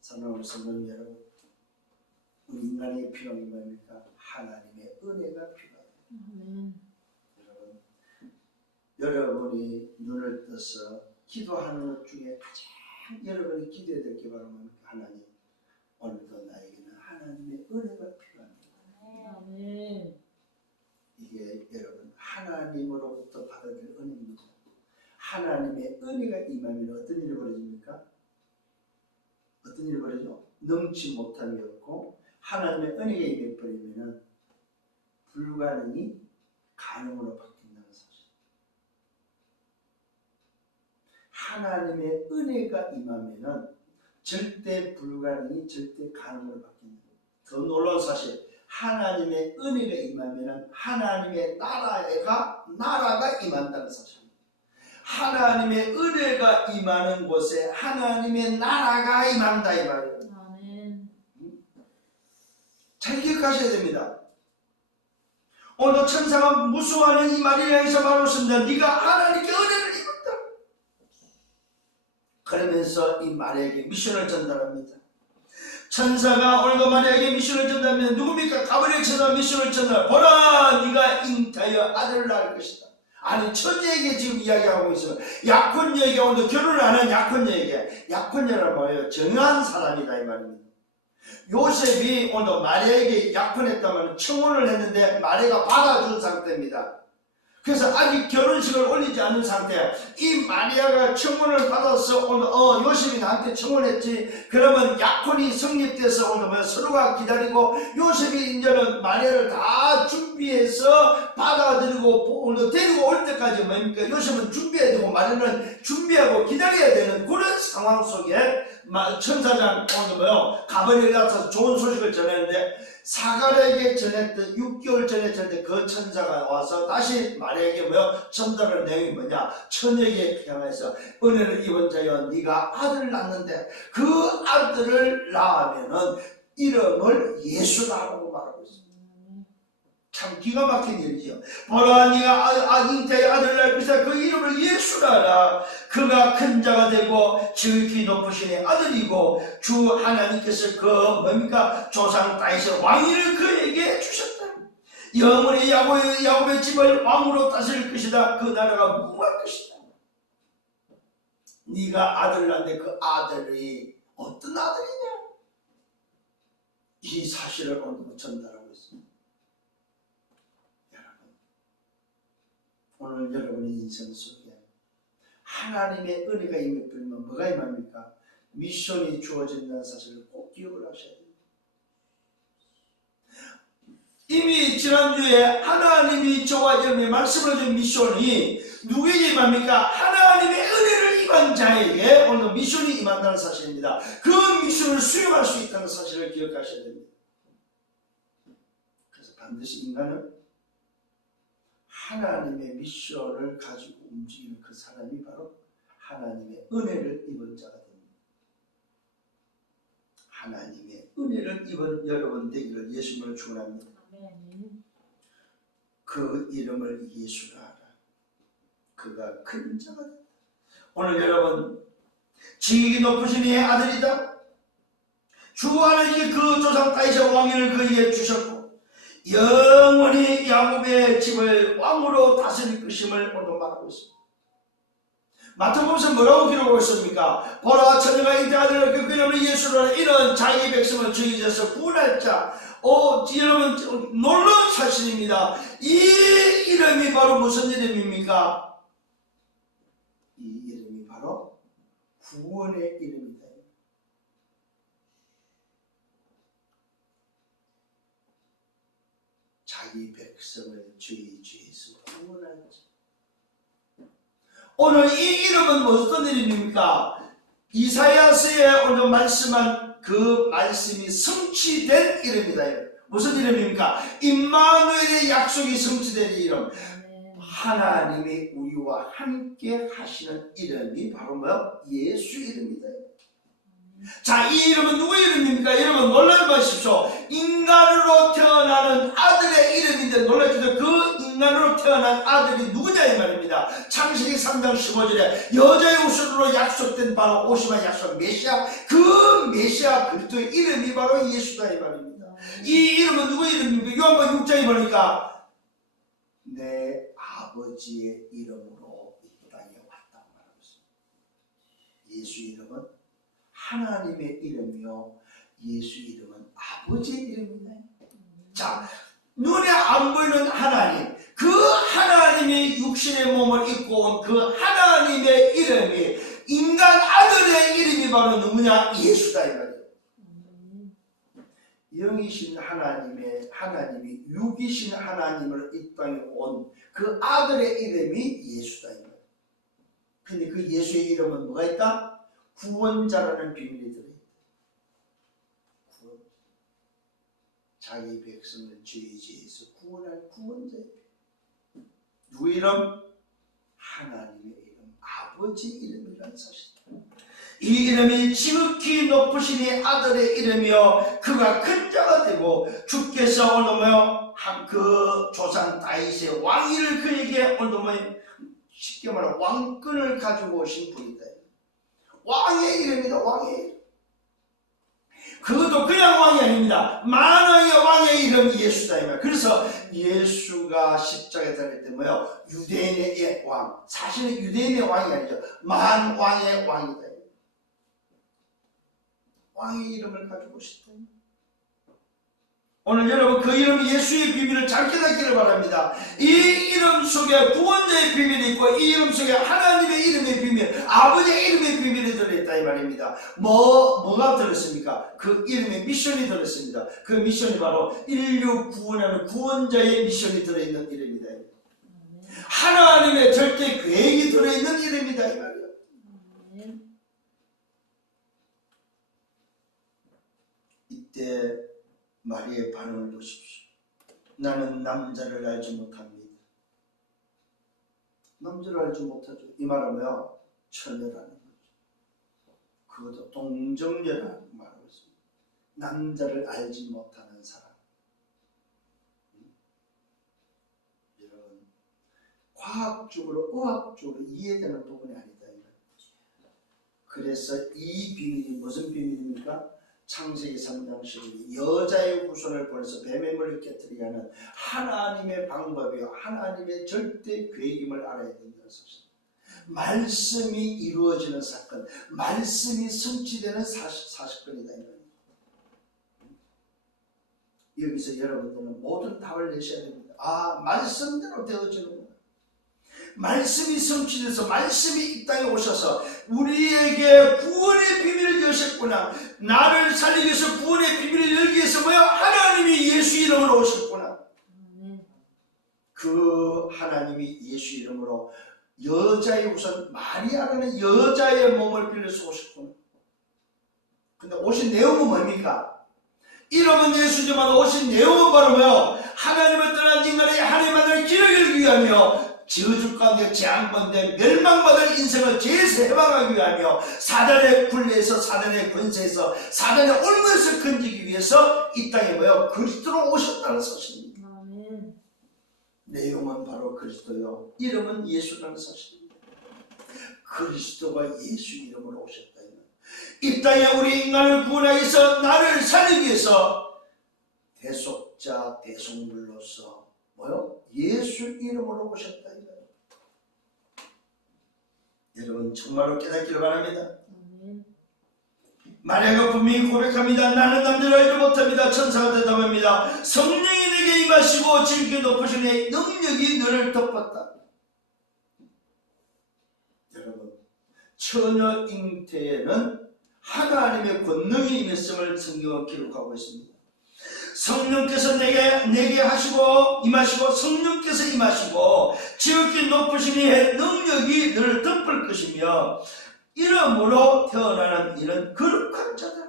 사랑하는 성도 여러분, 우리 인간에게 필요한 게 뭡니까? 하나님의 은혜가 필요합니다. 여러분이 눈을 떠서 기도하는 것 중에 가장 여러분이 기도해야 될 게 바로 뭡니까? 하나님, 오늘도 나에게는 하나님의 은혜가 필요합니다. 이게 여러분 하나님으로부터 받아들 은혜입니다. 하나님의 은혜가 임하면 어떤 일이 벌어집니까? 어떤 일이 벌어지죠? 넘치 못함이 없고 하나님의 은혜가 임해버리면 불가능이 가능으로 바뀐다는 사실. 하나님의 은혜가 임하면 절대 불가능이 절대 가능으로 바뀝니다. 더 놀라운 사실, 하나님의 은혜가 임하면 하나님의 나라가 임한다는 사실입니다. 하나님의 은혜가 임하는 곳에 하나님의 나라가 임한다 이 말이에요. 잘 기억하셔야 됩니다. 오늘 천사가 무수하는 이 말을 향해서 말했습니다. 네가 하나님께 은혜를 입었다. 그러면서 이 마리아에게 미션을 전달합니다. 천사가 오늘도 마리아에게 미션을 전달합니다. 누굽니까? 가브리엘 천사가 미션을 전달. 보라, 네가 잉타하여 아들을 낳을 것이다. 아니, 처녀에게 지금 이야기하고 있어요. 약혼녀에게, 오늘 결혼을 안 한 약혼녀에게. 약혼녀란 뭐예요? 정한 사람이다 이 말입니다. 요셉이 오늘 마리아에게 약혼했다면 청혼을 했는데 마리아가 받아준 상태입니다. 그래서 아직 결혼식을 올리지 않은 상태야. 이 마리아가 청혼을 받아서 오늘 요셉이 나한테 청혼했지. 그러면 약혼이 성립돼서 오늘 서로가 기다리고 요셉이 이제는 마리아를 다 준비해서 받아들이고 오늘 데리고 올 때까지 뭡니까? 요셉은 준비해야 되고 마리아는 준비하고 기다려야 되는 그런 상황 속에 천사장 오늘 가브리엘 나타나서 좋은 소식을 전했는데 사가랴에게 전했던 6개월 전에 전했던 그 천사가 와서 다시 마리아에게 전달할 내용이 뭐냐? 처녀에게 향해서 은혜를 입은 자여 네가 아들을 낳는데 그 아들을 낳으면은 이름을 예수라고 말하고 있습니다. 참 기가 막힌 일이죠. 보라, 네가 잉태의 아들을 낳을 것이다. 그 이름을 예수라라. 그가 큰 자가 되고 지극히 높으신 의 아들이고 주 하나님께서 뭡니까? 조상 다윗의 왕위를 그에게 주셨다. 영원히 야곱의 집을 왕으로 다스릴 것이다. 그 나라가 무궁할 것이다. 네가 아들을 낳는데 그 아들이 어떤 아들이냐? 이 사실을 오늘 전달하고 있습니다. 오늘 여러분의 인생 속에 하나님의 은혜가 임해버리면 뭐가 임합니까? 미션이 주어진다는 사실을 꼭 기억을 하셔야 됩니다. 이미 지난주에 하나님이 저와 여러분의 말씀을 준 미션이 누구에게 임합니까? 하나님의 은혜를 입은 자에게 오늘 미션이 임한다는 사실입니다. 그 미션을 수용할 수 있다는 사실을 기억하셔야 됩니다. 그래서 반드시 인간은 하나님의 미션을 가지고 움직이는 그 사람이 바로 하나님의 은혜를 입은 자가 됩니다. 하나님의 은혜를 입은 여러분 되기를 예수님을 축원합니다. 그 이름을 예수라 하라. 그가 큰 자가 된다. 오늘 여러분 지극히 높으신 이의 아들이다. 주 하나님께 그 조상 다윗의 왕위를 그에게 주셨고 영원히 야곱의 집을 왕으로 다스릴 것임을 오늘 말하고 있습니다. 마태복음에서 뭐라고 기록하고 있습니까? 보라, 처녀가 잉태하되 그 이름을 예수라. 이런 자기 백성을 주의 자에서 구원할 자. 여러분 놀라운 사실입니다. 이 이름이 바로 무슨 이름입니까? 이 이름이 바로 구원의 이름이다. 자기 백성을 주의 주에서 구원할 자. 오늘 이 이름은 무슨 이름입니까? 이사야서에 오늘 말씀한 그 말씀이 성취된 이름이다. 무슨 이름입니까? 임마누엘의 약속이 성취된 이름. 하나님이 우리와 함께 하시는 이름이 바로 예수 이름이다. 자, 이 이름은 누구의 이름입니까? 여러분 놀라지 마십시오. 인간으로 태어나는 아들의 이름인데 놀라지도 그 인간으로 태어난 아들이 누구냐 이 말입니다. 창세기 3장 15절에 여자의 우선으로 약속된 바로 오심한 약속 메시아, 그 메시아 그리스도의 이름이 바로 예수다 이 말입니다. 이 이름은 누구의 이름입니까? 요한복음 6장에 보니까 내 아버지의 이름으로 이 땅에 왔다고 말하고 있습니다. 예수 이름은 하나님의 이름이요 예수 이름은 아버지의 이름이다. 자, 눈에 안 보이는 하나님, 그 하나님이 육신의 몸을 입고 온 그 하나님의 이름이 인간 아들의 이름이 바로 누구냐? 예수다 이 말이에요. 영이신 하나님이 육이신 하나님을 이 땅에 온 그 아들의 이름이 예수다 이 말이에요. 근데 그 예수의 이름은 뭐가 있다? 구원자라는 비밀이 들어있다. 자기 백성을 죄지에서 구원할 구원자의 누구 이름? 하나님의 이름, 아버지 이름이라는 사실. 이 이름이 지극히 높으신 이 아들의 이름이요 그가 큰 자가 되고 주께서 오늘 그 조상 다윗의 왕위를 그에게 오늘 쉽게 말하면 왕권을 가지고 오신 분이다. 왕의 이름이다. 왕의 이름. 그것도 그냥 왕이 아닙니다. 만왕의 왕의 이름이 예수다. 그래서 예수가 십자가에 달릴 때 유대인의 왕, 사실은 유대인의 왕이 아니죠. 만왕의 왕이다. 왕의 이름을 가지고 오셨다. 오늘 여러분 그 이름 예수의 비밀을 잘 깨닫기를 바랍니다. 이 이름 속에 구원자의 비밀이 있고 이 이름 속에 하나님의 이름의 비밀, 아버지의 이름의 비밀이 들어있다 이 말입니다. 뭐가 들었습니까? 그 이름의 미션이 들었습니다. 그 미션이 바로 인류 구원하는 구원자의 미션이 들어있는 이름이다. 하나님의 절대 계획이 들어있는 이름이다 이 말이에요. 이때 마리아의 반응을 보십시오. 나는 남자를 알지 못합니다. 남자를 알지 못하죠. 이 말하면 처녀라는 거죠. 그것도 동정녀라고 말하고 있습니다. 남자를 알지 못하는 사람. 여러분, 과학적으로 의학적으로 이해되는 부분이 아니다. 그래서 이 비밀이 무슨 비밀입니까? 창세기 3장 12절 여자의 후손을 보내서 뱀의 물을 깨뜨리게 하는 하나님의 방법이요 하나님의 절대 계획임을 알아야 된다는 사실. 말씀이 이루어지는 사건, 말씀이 성취되는 사건이다. 여기서 여러분들은 모든 답을 내셔야 됩니다. 아, 말씀대로 되어지는구나. 말씀이 성취돼서 말씀이 이 땅에 오셔서 우리에게 구원의 비밀을 여셨구나. 나를 살리기 위해서 구원의 비밀을 열기 위해서 하나님이 예수 이름으로 오셨구나. 그 하나님이 예수 이름으로 여자의 우선 마리아라는 여자의 몸을 빌려서 오셨구나. 근데 오신 내용은 뭡니까? 이름은 예수지만 오신 내용은 바로 하나님을 떠난 인간의 하나님 하나님을 기르기 위하며 저주 가운데 재앙받는 멸망받을 인생을 죄에서 해방하기 위하며 사단의 굴레에서 사단의 권세에서 사단의 올무에서 건지기 위해서 이 땅에 그리스도로 오셨다는 사실입니다. 아멘. 내용은 바로 그리스도요 이름은 예수라는 사실입니다. 그리스도가 예수 이름으로 오셨다. 이 땅에 우리 인간을 구원하기 위해서 나를 살리기 위해서 대속자 대속물로서 예수 이름으로 오셨다. 여러분 정말로 깨닫기를 바랍니다. 마리아가 분명히 고백합니다. 나는 남자를 알지 못합니다. 천사가 대답합니다. 성령이 내게 임하시고 지극히 높으신 의 능력이 너를 덮었다. 여러분 처녀 잉태에는 하나님의 권능이 임했음을 성경은 기록하고 있습니다. 성령께서 내게 하시고 임하시고 성령께서 임하시고 지극히 높으신 이의 능력이 너를 덮을 것이며 이름으로 태어나는 이는 거룩한 자다.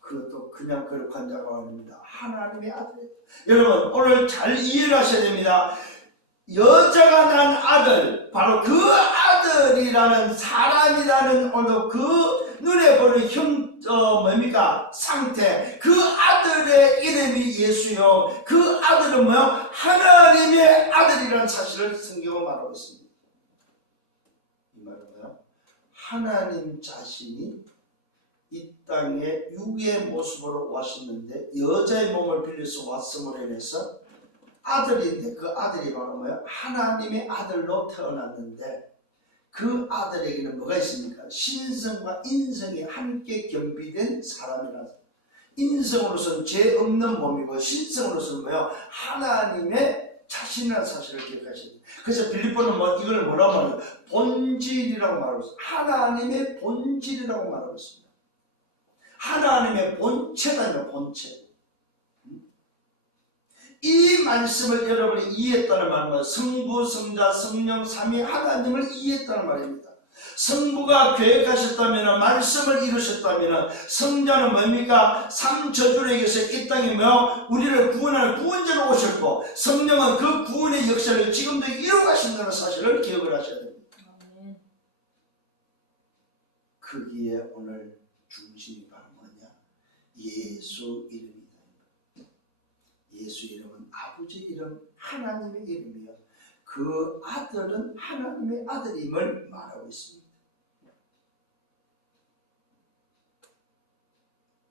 그것도 그냥 거룩한 자가 아닙니다. 하나님의 아들. 여러분 오늘 잘 이해를 하셔야 됩니다. 여자가 난 아들, 바로 그 아들이라는 사람이라는 오늘 그 눈에 보는 상태, 그 아들의 이름이 예수요. 그 아들은 하나님의 아들이라는 사실을 성경은 말하고 있습니다. 이 말은 하나님 자신이 이 땅에 육의 모습으로 왔었는데 여자의 몸을 빌려서 왔음으로 인해서 아들인데 그 아들이 바로 하나님의 아들로 태어났는데 그 아들에게는 뭐가 있습니까? 신성과 인성이 함께 겸비된 사람이라서 인성으로서는 죄 없는 몸이고 신성으로서는 하나님의 자신이라는 사실을 기억하셔야 돼요. 그래서 빌립보는 이걸 뭐라고 말해요? 본질이라고 말하고 있어요. 하나님의 본질이라고 말하고 있습니다. 하나님의 본체다요, 본체. 이 말씀을 여러분이 이해했다는 말은 성부, 성자, 성령, 삼위 하나님을 이해했다는 말입니다. 성부가 계획하셨다면, 말씀을 이루셨다면, 성자는 뭡니까? 삼저주에게서 이 땅에 우리를 구원하는 구원자로 오셨고, 성령은 그 구원의 역사를 지금도 이루어가신다는 사실을 기억을 하셔야 됩니다. 거기에 오늘 중심이 바로 뭐냐? 예수 이름이다. 예수 이름은 아버지 이름, 하나님의 이름이요, 그 아들은 하나님의 아들임을 말하고 있습니다.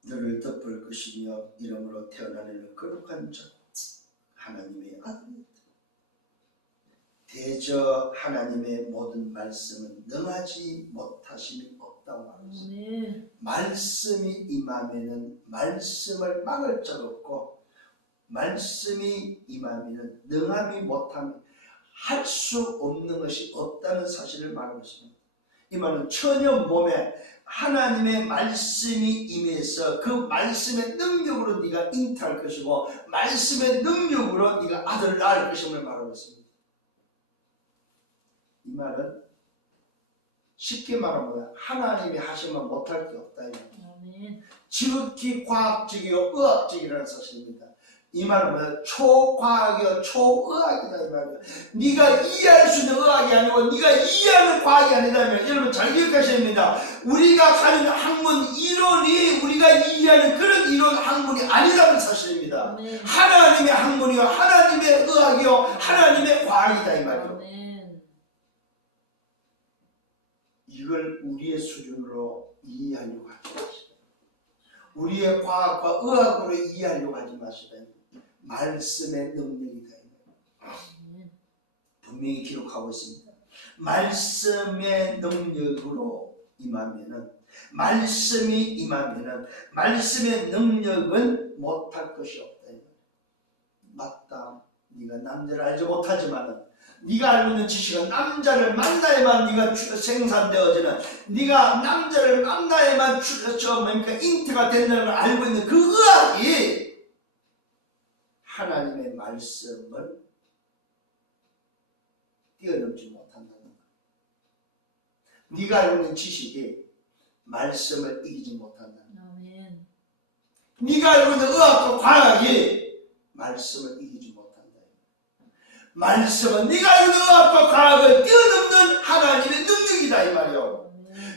너를 덮을 것이며 이름으로 태어나는 거룩한 자, 하나님의 아들이다. 대저 하나님의 모든 말씀은 능하지 못하심이 없다고 말하고 있습니다. 말씀이 임하면은 말씀을 막을 자가 없고, 말씀이 임하면은 능함이 못하면 할 수 없는 것이 없다는 사실을 말하고 있습니다. 이 말은 천여 몸에 하나님의 말씀이 임해서 그 말씀의 능력으로 네가 잉태할 것이고, 말씀의 능력으로 네가 아들을 낳을 것임을 말하고 있습니다. 이 말은 쉽게 말하면 하나님이 하시면 못할 게 없다. 지극히 과학적이고 의학적이라는 사실입니다. 이 말은 초과학이요 초의학이다 이 말이에요. 네가 이해할 수 있는 의학이 아니고 네가 이해하는 과학이 아니다면, 여러분 잘 기억하셔야 됩니다. 우리가 가진 학문 이론이 우리가 이해하는 그런 이론 학문이 아니라는 사실입니다. 하나님의 학문이요, 하나님의 의학이요, 하나님의 과학이다 이 말이에요. 이걸 우리의 수준으로 이해하려고 하지 마시고, 우리의 과학과 의학으로 이해하려고 하지 마시다. 말씀의 능력이다. 분명히 기록하고 있습니다. 말씀의 능력으로 임하면은, 말씀이 임하면은 말씀의 능력은 못할 것이 없다. 맞다. 네가 남자를 알지 못하지만은, 네가 알고 있는 지식은 남자를 만나야만 네가 생산되어지는, 네가 남자를 만나야만 잉태가 된다는 걸 알고 있는 그 의학이 하나님의 말씀을 뛰어넘지 못한다는 것. 네가 알고 있는 지식이 말씀을 이기지 못한다는 것. 네가 알고 있는 의학과 과학이 말씀을 이기지 못한다. 말씀은 네가 알고 있는 의학과 과학을 뛰어넘는 하나님의 능력이다 이 말이요.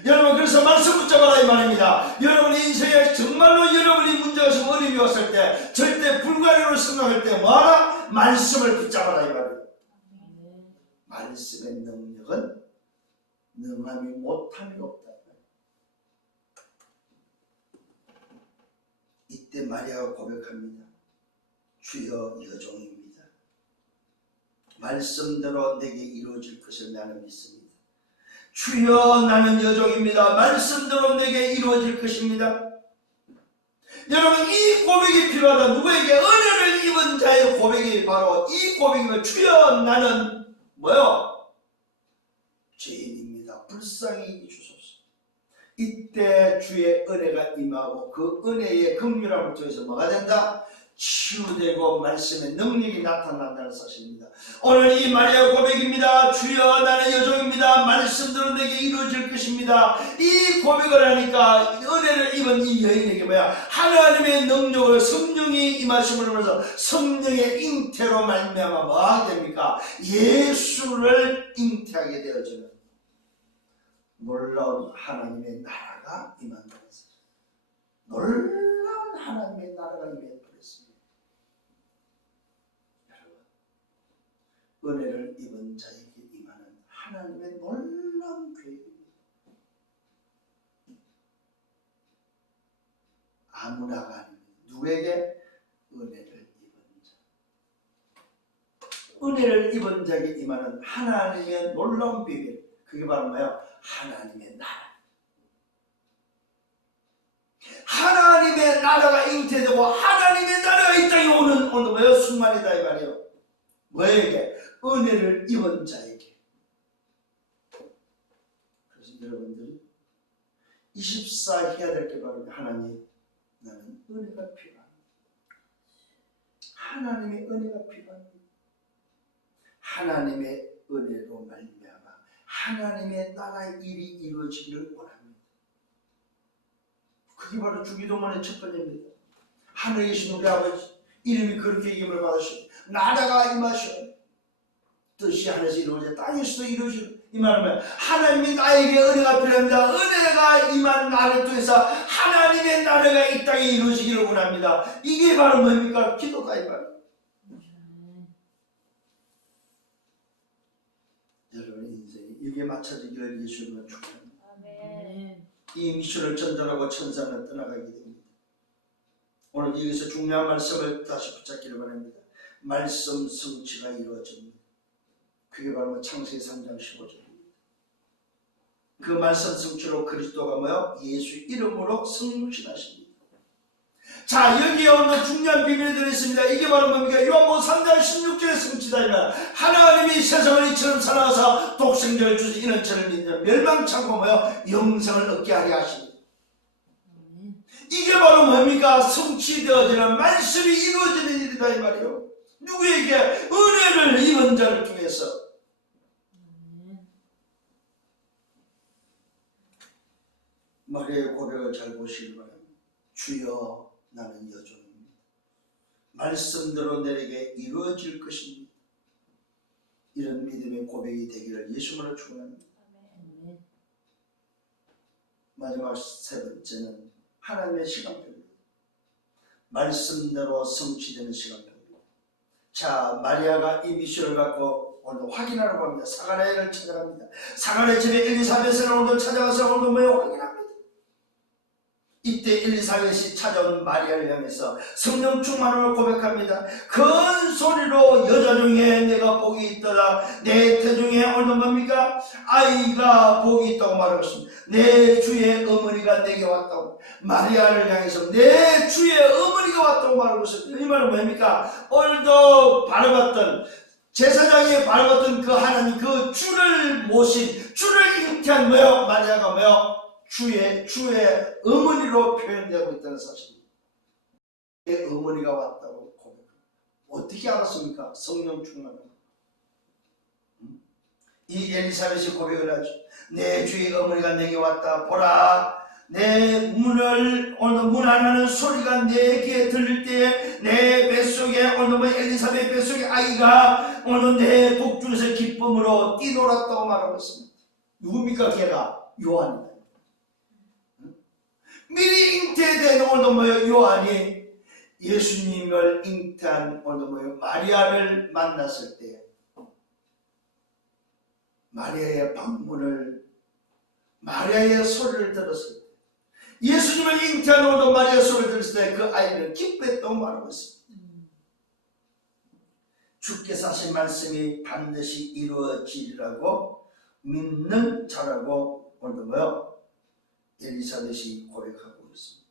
여러분, 그래서 말씀 붙잡아라 이 말입니다. 여러분의 인생에 정말로 여러분이 문제가 있으면 어려움이 왔을 때, 절대 불가능으로 생각할 때 뭐하라? 말씀을 붙잡아라 이 말이에요. 말씀의 능력은 능함이 못함이 없다. 이때 마리아가 고백합니다. 주여, 여종입니다. 말씀대로 내게 이루어질 것을 나는 믿습니다. 주여, 나는 여종입니다. 말씀대로 내게 이루어질 것입니다. 여러분, 이 고백이 필요하다. 누구에게? 은혜를 입은 자의 고백이 바로 이 고백이면, 주여, 나는 뭐요? 죄인입니다. 불쌍히 주소서. 이때 주의 은혜가 임하고 그 은혜의 긍휼함을 통해서 뭐가 된다? 치유되고 말씀의 능력이 나타난다는 사실입니다. 오늘 이 마리아 고백입니다. 주여, 나는 여종입니다. 말씀대로 내게 이루어질 것입니다. 이 고백을 하니까 은혜를 입은 이 여인에게 뭐야? 하나님의 능력을, 성령이 임하심을 통해서 성령의 잉태로 말미암아 뭐하게 됩니까? 예수를 잉태하게 되어지는 놀라운 하나님의 나라가 임한다는 사실. 놀라운 하나님의 나라가 임해버렸습니다. 여러분, 은혜를 입은 자에게 임하는 하나님의 놀라운 계획입니다. 아무나가 아닙니다. 누구에게? 은혜를 입은 자. 은혜를 입은 자에게 임하는 하나님의 놀라운 비밀, 그게 바로 뭐예요? 하나님의 나라. 하나님의 나라가 잉태되고 하나님의 나라가 이 땅에 오는 오늘 뭐예요? 순간이다 이 말이에요. 뭐에게? 은혜를 입은 자에게. 그래서 여러분들이 24 해야 될 게 바로 하나님, 나는 은혜가 필요합니다. 하나님의 은혜가 필요합니다. 하나님의 은혜로 말미암아 하나님의 나라의 일이 이루어지기를 원합니다. 그게 바로 주기도문의 첫 번째입니다. 하늘에 계신 우리 아버지, 이름이 그렇게 이름을 받으시고 나라가 임하시오. 뜻이 하늘에서 이루어져 땅에서도 이루어지고, 이 말은 하나님이 나에게 은혜가 필요합니다. 은혜가 임한 나를 통해서 하나님의 나라가 이 땅에 이루어지기를 원합니다. 이게 바로 뭡니까? 기도다 이 말이에요. 여러분의 인생이 이게 맞춰지기를 예수님은 축복합니다. 이 미션을 전달하고 천사는 떠나가게 됩니다. 오늘 여기서 중요한 말씀을 다시 붙잡기를 바랍니다. 말씀 성취가 이루어집니다. 그게 바로 창세기 3장 15절입니다. 그 말씀 성취로 그리스도가 뭐요? 예수 이름으로 성취하십니다. 자, 여기에 오늘 중요한 비밀이 들어있습니다. 이게 바로 뭡니까? 요한복음 3장 16절에 성취다. 하나님이 세상을 이처럼 사랑하사 독생자를 주시 이는 저를 믿는 멸망치 않고 뭐요? 영생을 얻게 하려 하십니다. 이게 바로 뭡니까? 성취되어지는 말씀이 이루어지는 일이다 이 말이에요. 누구에게? 은혜를 입은 자를 통해서. 마리아의 고백을 잘 보시기 바랍니다. 주여 나는 여종입니다. 말씀대로 내게 이루어질 것입니다. 이런 믿음의 고백이 되기를 예수님으로 축원합니다. 마지막 세 번째는 하나님의 시간표입니다. 말씀대로 성취되는 시간표입니다. 자, 마리아가 이 미션을 갖고 오늘 확인하려고 합니다. 사가랴를 찾아갑니다. 사가랴 집에 엘리사벳을 오늘 찾아가서 오늘 뭐에 확인합니다. 이때 엘리사벳이 찾아온 마리아를 향해서 성령 충만함을 고백합니다. 큰 소리로 여자 중에 내가 복이 있더라. 내 태중에 오늘 뭡니까? 아이가 복이 있다고 말하고 있습니다. 내 주의 어머니가 내게 왔다고. 마리아를 향해서 내 주의 어머니가 왔다고 말하고 있습니다. 이 말은 뭡니까? 오늘도 바라봤던 제사장이 바라봤던 그 하나님, 그 주를 모신, 주를 잉태한 뭐요? 마리아가 뭐요? 주의 어머니로 표현되고 있다는 사실입니다. 내 어머니가 왔다고 고백합니다. 어떻게 알았습니까? 성령 충만함. 이 엘리사벳이 고백을 하죠. 내 주의 어머니가 내게 왔다. 보라, 내 문을 오늘 문 하나는 소리가 내 귀에 들릴 때에 내 뱃속에 오늘 엘리사벳 뱃속에 아이가 오늘 내 복중에서 기쁨으로 뛰놀았다고 말하고 있습니다. 누굽니까? 걔가 요한입니다. 미리 잉태된 오늘 요한이 예수님을 잉태한 오늘 마리아를 만났을 때, 마리아의 방문을, 마리아의 소리를 들었을 때, 예수님을 잉태한 오늘 마리아의 소리를 들었을 때 그 아이는 기뻐했다고 말하고 있습니다. 주께서 하신 말씀이 반드시 이루어지리라고 믿는 자라고 오늘 엘리사벳이 고백하고 있습니다.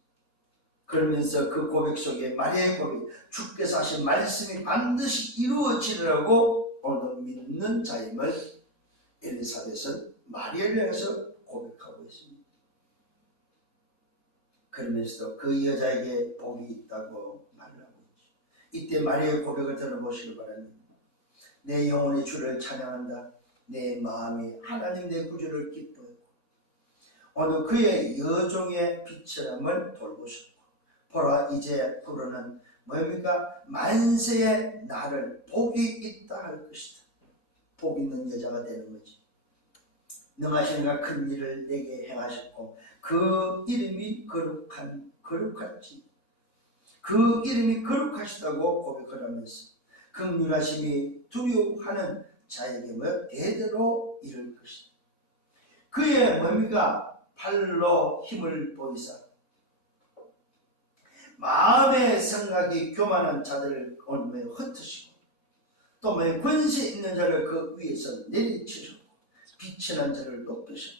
그러면서 그 고백 속에 마리아의 고백, 주께서 하신 말씀이 반드시 이루어지리라고 오늘 믿는 자임을 엘리사벳은 마리아를 향해서 고백하고 있습니다. 그러면서도 그 여자에게 복이 있다고 말하고 있죠. 이때 마리아의 고백을 들어보시기 바랍니다. 내 영혼이 주를 찬양한다. 내 마음이 하나님 내 구주를 기뻐했고 오늘 그의 여종의 비천함을 돌보셨고 보라 이제 그러는 뭡니까? 만세의 나를 복이 있다 할 것이다. 복 있는 여자가 되는 거지. 능하신 이가 큰 일을 내게 행하셨고 그 이름이 거룩한지 그 이름이 거룩하시다고 고백을 하면서 긍휼하심이 두려워하는 자에게 대대로 이룰 것이다. 그의 뭡니까? 팔로 힘을 보이사 마음의 생각이 교만한 자들을 오늘 흩으시고 또 권세 있는 자를 그 위에서 내리치셨고 비천한 자를 높이셨고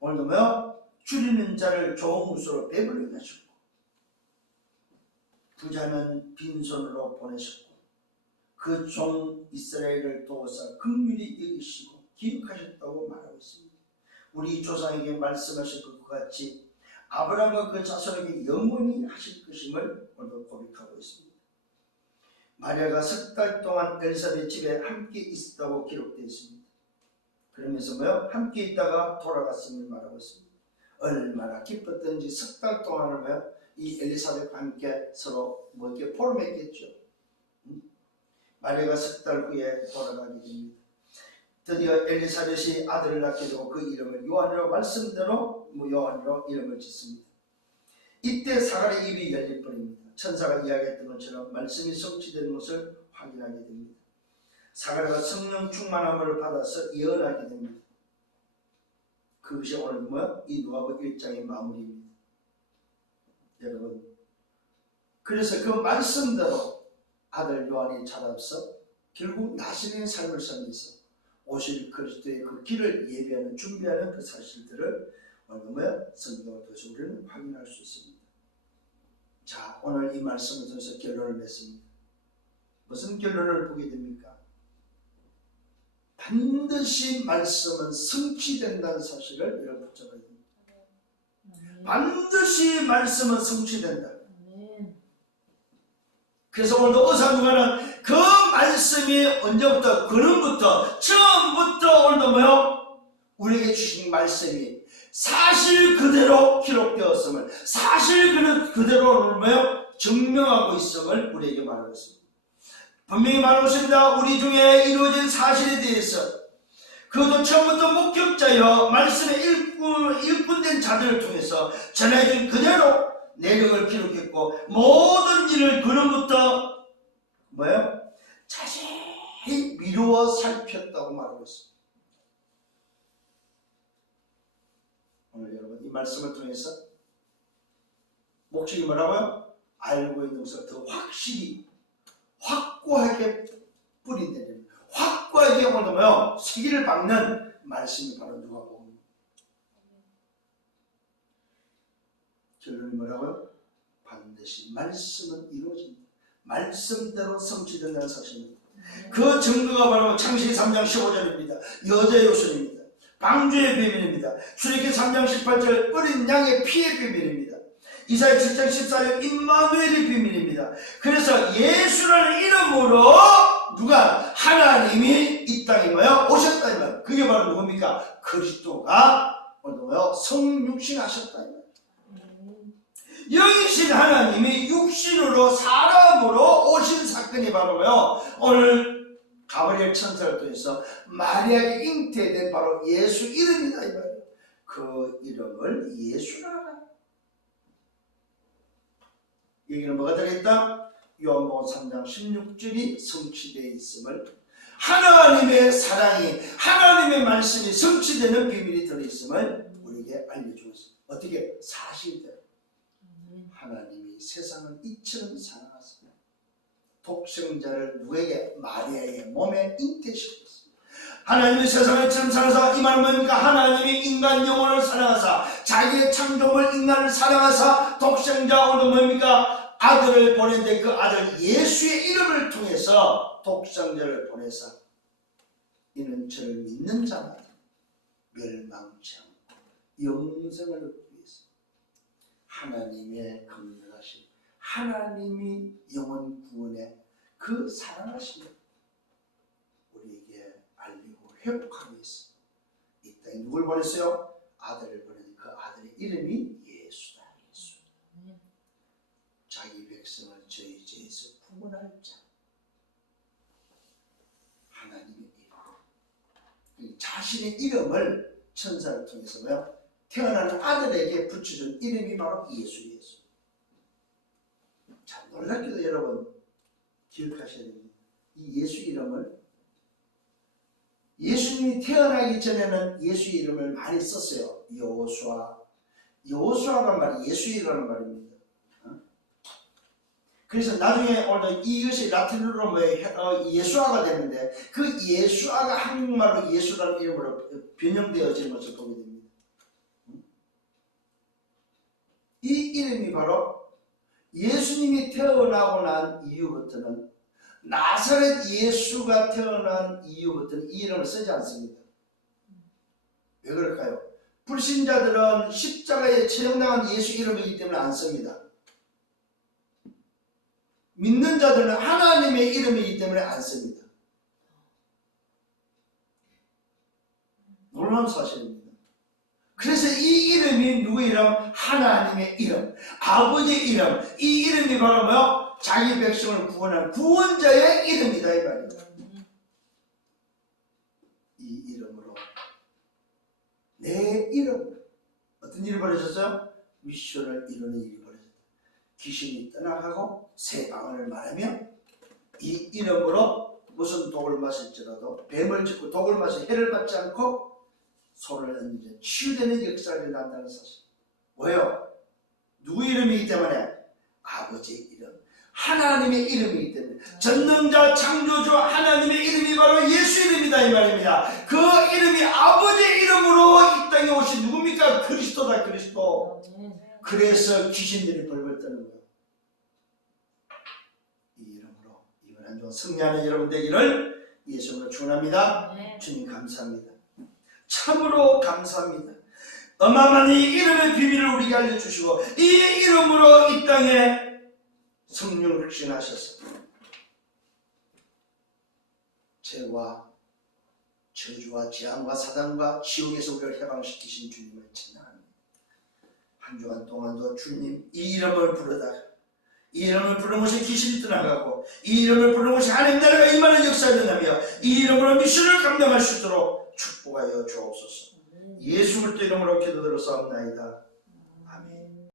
오늘도 줄이는 자를 종으로 배불리게 하셨고 부자는 빈손으로 보내셨고 그 종 이스라엘을 도우사 긍휼히 여기시고 기억하셨다고 말하고 있습니다. 우리 조상에게 말씀하신 것과 같이 아브라함과 그 자손에게 영원히 하실 것임을 오늘 고백하고 있습니다. 마리아가 석 달 동안 엘리사벳 집에 함께 있었다고 기록되어 있습니다. 그러면서 뭐요? 함께 있다가 돌아갔음을 말하고 있습니다. 얼마나 기뻤던지 석 달 동안을 뭐요? 이 엘리사벳과 함께 서로 뭐 이렇게 포럼했겠죠. 마리아가 석 달 후에 돌아가게 됩니다. 드디어 엘리사벳이 아들을 낳게 되고 그 이름을 요한이라고 말씀대로 요한이라고 이름을 짓습니다. 이때 사가랴의 입이 열릴 뻔입니다. 천사가 이야기했던 것처럼 말씀이 성취되는 것을 확인하게 됩니다. 사가랴가 성령 충만함을 받아서 예언하게 됩니다. 그것이 오늘 뭐야? 이 누가복음 1장의 마무리입니다. 여러분, 그래서 그 말씀대로 아들 요한이 자라서 결국 나신의 삶을 살면서 오실 그리스도의 그 길을 예비하는 준비하는 그 사실들을 오늘 뭐야? 성경을 통해서 우리는 확인할 수 있습니다. 자, 오늘 이 말씀을 통해서 결론을 맺습니다. 무슨 결론을 보게 됩니까? 반드시 말씀은 성취된다는 사실을 여러분 붙잡아야 됩니다. 반드시 말씀은 성취된다. 그래서 오늘도 의사누가는 그 말씀이 언제부터, 그는부터, 처음부터 오늘도 뭐요? 우리에게 주신 말씀이 사실 그대로 기록되었음을, 사실 그대로 오늘 뭐요? 증명하고 있음을 우리에게 말하고 있습니다. 분명히 말하고 있습니다. 우리 중에 이루어진 사실에 대해서 그것도 처음부터 목격자여 말씀의 일꾼된 자들을 통해서 전해진 그대로 내력을 기록했고 모든 일을 그는부터 뭐예요? 자세히 미루어 살폈다고 말하고 있습니다. 오늘 여러분 이 말씀을 통해서 목적이 뭐라고요? 알고 있는 것을 더 확실히 확고하게 뿌린다는, 확고하게 오늘 뭐요? 세기를 박는 말씀이 바로 누가복음. 결론이 뭐라고요? 반드시 말씀은 이루어집니다. 말씀대로 성취된다는 사실입니다. 그 증거가 바로 창세기 3장 15절입니다. 여자의 요술입니다. 방주의 비밀입니다. 출애굽기 3장 18절 어린 양의 피의 비밀입니다. 이사야 7장 14절 임마누엘의 비밀입니다. 그래서 예수라는 이름으로 누가? 하나님이 이 땅에 뭐요? 오셨다 이 말. 그게 바로 누굽니까? 그리스도가 뭐요? 성육신하셨다 이 말. 영이신 하나님이 육신으로 사람으로 오신 사건이 바로 뭐요? 오늘 가브리엘 천사를 통해서 마리아에게 잉태된 바로 예수 이름이다 이 말이에요. 그 이름을 예수라 하라. 여기는 뭐가 들어있다? 요한복음 3장 16절이 성취되어 있음을, 하나님의 사랑이, 하나님의 말씀이 성취되는 비밀이 들어있음을 우리에게 알려주고 있습니다. 어떻게? 사실대로 하나님이 세상을 이처럼 사랑하셨습니다. 독생자를 누구에게? 마리아의 몸에 잉태시켰습니다. 하나님이 세상을 이처럼 사랑하사, 이 말은 뭡니까? 하나님이 인간 영혼을 사랑하사, 자기의 창조물 인간을 사랑하사 독생자 오늘 뭡니까? 아들을 보냈는데 그 아들 예수의 이름을 통해서 독생자를 보내사 이는 저를 믿는 자만 멸망치 않고 영생을 얻기 위해서 하나님의 긍휼하심, 하나님이 영혼 구원의 그 사랑하심을 우리에게 알리고 회복하기 위해서 이 땅에 누굴 보냈어요? 아들을 보내는 그 아들의 이름이 예수다. 예수. 자기 백성을 저희 죄에서 구원할 자. 하나님의 이름. 자신의 이름을 천사를 통해서 뭐야? 태어나는 아들에게 붙여준 이름이 바로 예수. 참 놀랍게도 여러분 기억하셔야 됩니다. 이 예수 이름을 예수님이 태어나기 전에는 예수 이름을 많이 썼어요. 여호수아가 말이 예수이라는 말입니다. 그래서 나중에 오늘 이것이 라틴어로 예수아가 되는데 그 예수아가 한국말로 예수라는 이름으로 변형되어진 것을 보게 됩니다. 이 이름이 바로 예수님이 태어나고 난 이후부터는, 나사렛 예수가 태어난 이후부터는 이 이름을 쓰지 않습니다. 왜 그럴까요? 불신자들은 십자가에 처형당한 예수 이름이기 때문에 안 씁니다. 믿는 자들은 하나님의 이름이기 때문에 안 씁니다. 놀라운 사실입니다. 그래서 이 이름이 누구 이름? 하나님의 이름, 아버지의 이름. 이 이름이 바로 뭐요? 자기 백성을 구원한 구원자의 이름이다 이 말이에요. 이 이름으로, 내 이름, 어떤 일이 벌어졌어요? 미션을 이루는 일이 벌어졌다. 귀신이 떠나가고 새 방언을 말하며 이 이름으로 무슨 독을 마실지라도 뱀을 짚고 독을 마시 해를 받지 않고 손을 얹는 치유되는 역사가 일어난다는 사실. 왜요? 누구 이름이기 때문에? 아버지의 이름, 하나님의 이름이기 때문에. 전능자 창조주 하나님의 이름이 바로 예수 이름이다 이 말입니다. 그 이름이 아버지의 이름으로 이 땅에 오신 누굽니까? 그리스도다, 그리스도. 그래서 귀신들이 벌벌 떠는 거예요. 이 이름으로 이번 한 주간 승리하는 여러분 되기를 예수님으로 축원합니다. 주님 감사합니다. 참으로 감사합니다. 어마어마한 이 이름의 비밀을 우리에게 알려주시고 이 이름으로 이 땅에 성령을 흑신하셔서 죄와 저주와 재앙과 사단과 지옥에서 우리를 해방시키신 주님을 찬양합니다. 한 주간 동안도 주님 이 이름을 부르다가 이 이름을 부르는 곳에 귀신이 떠나가고 이 이름을 부르는 곳에 하나님 나라가 임하는 역사가 일어나며 이 이름으로 미션을 감당할 수 있도록 축복하여 주옵소서. 예수 그리스도 이름으로 기도드렸사옵나이다.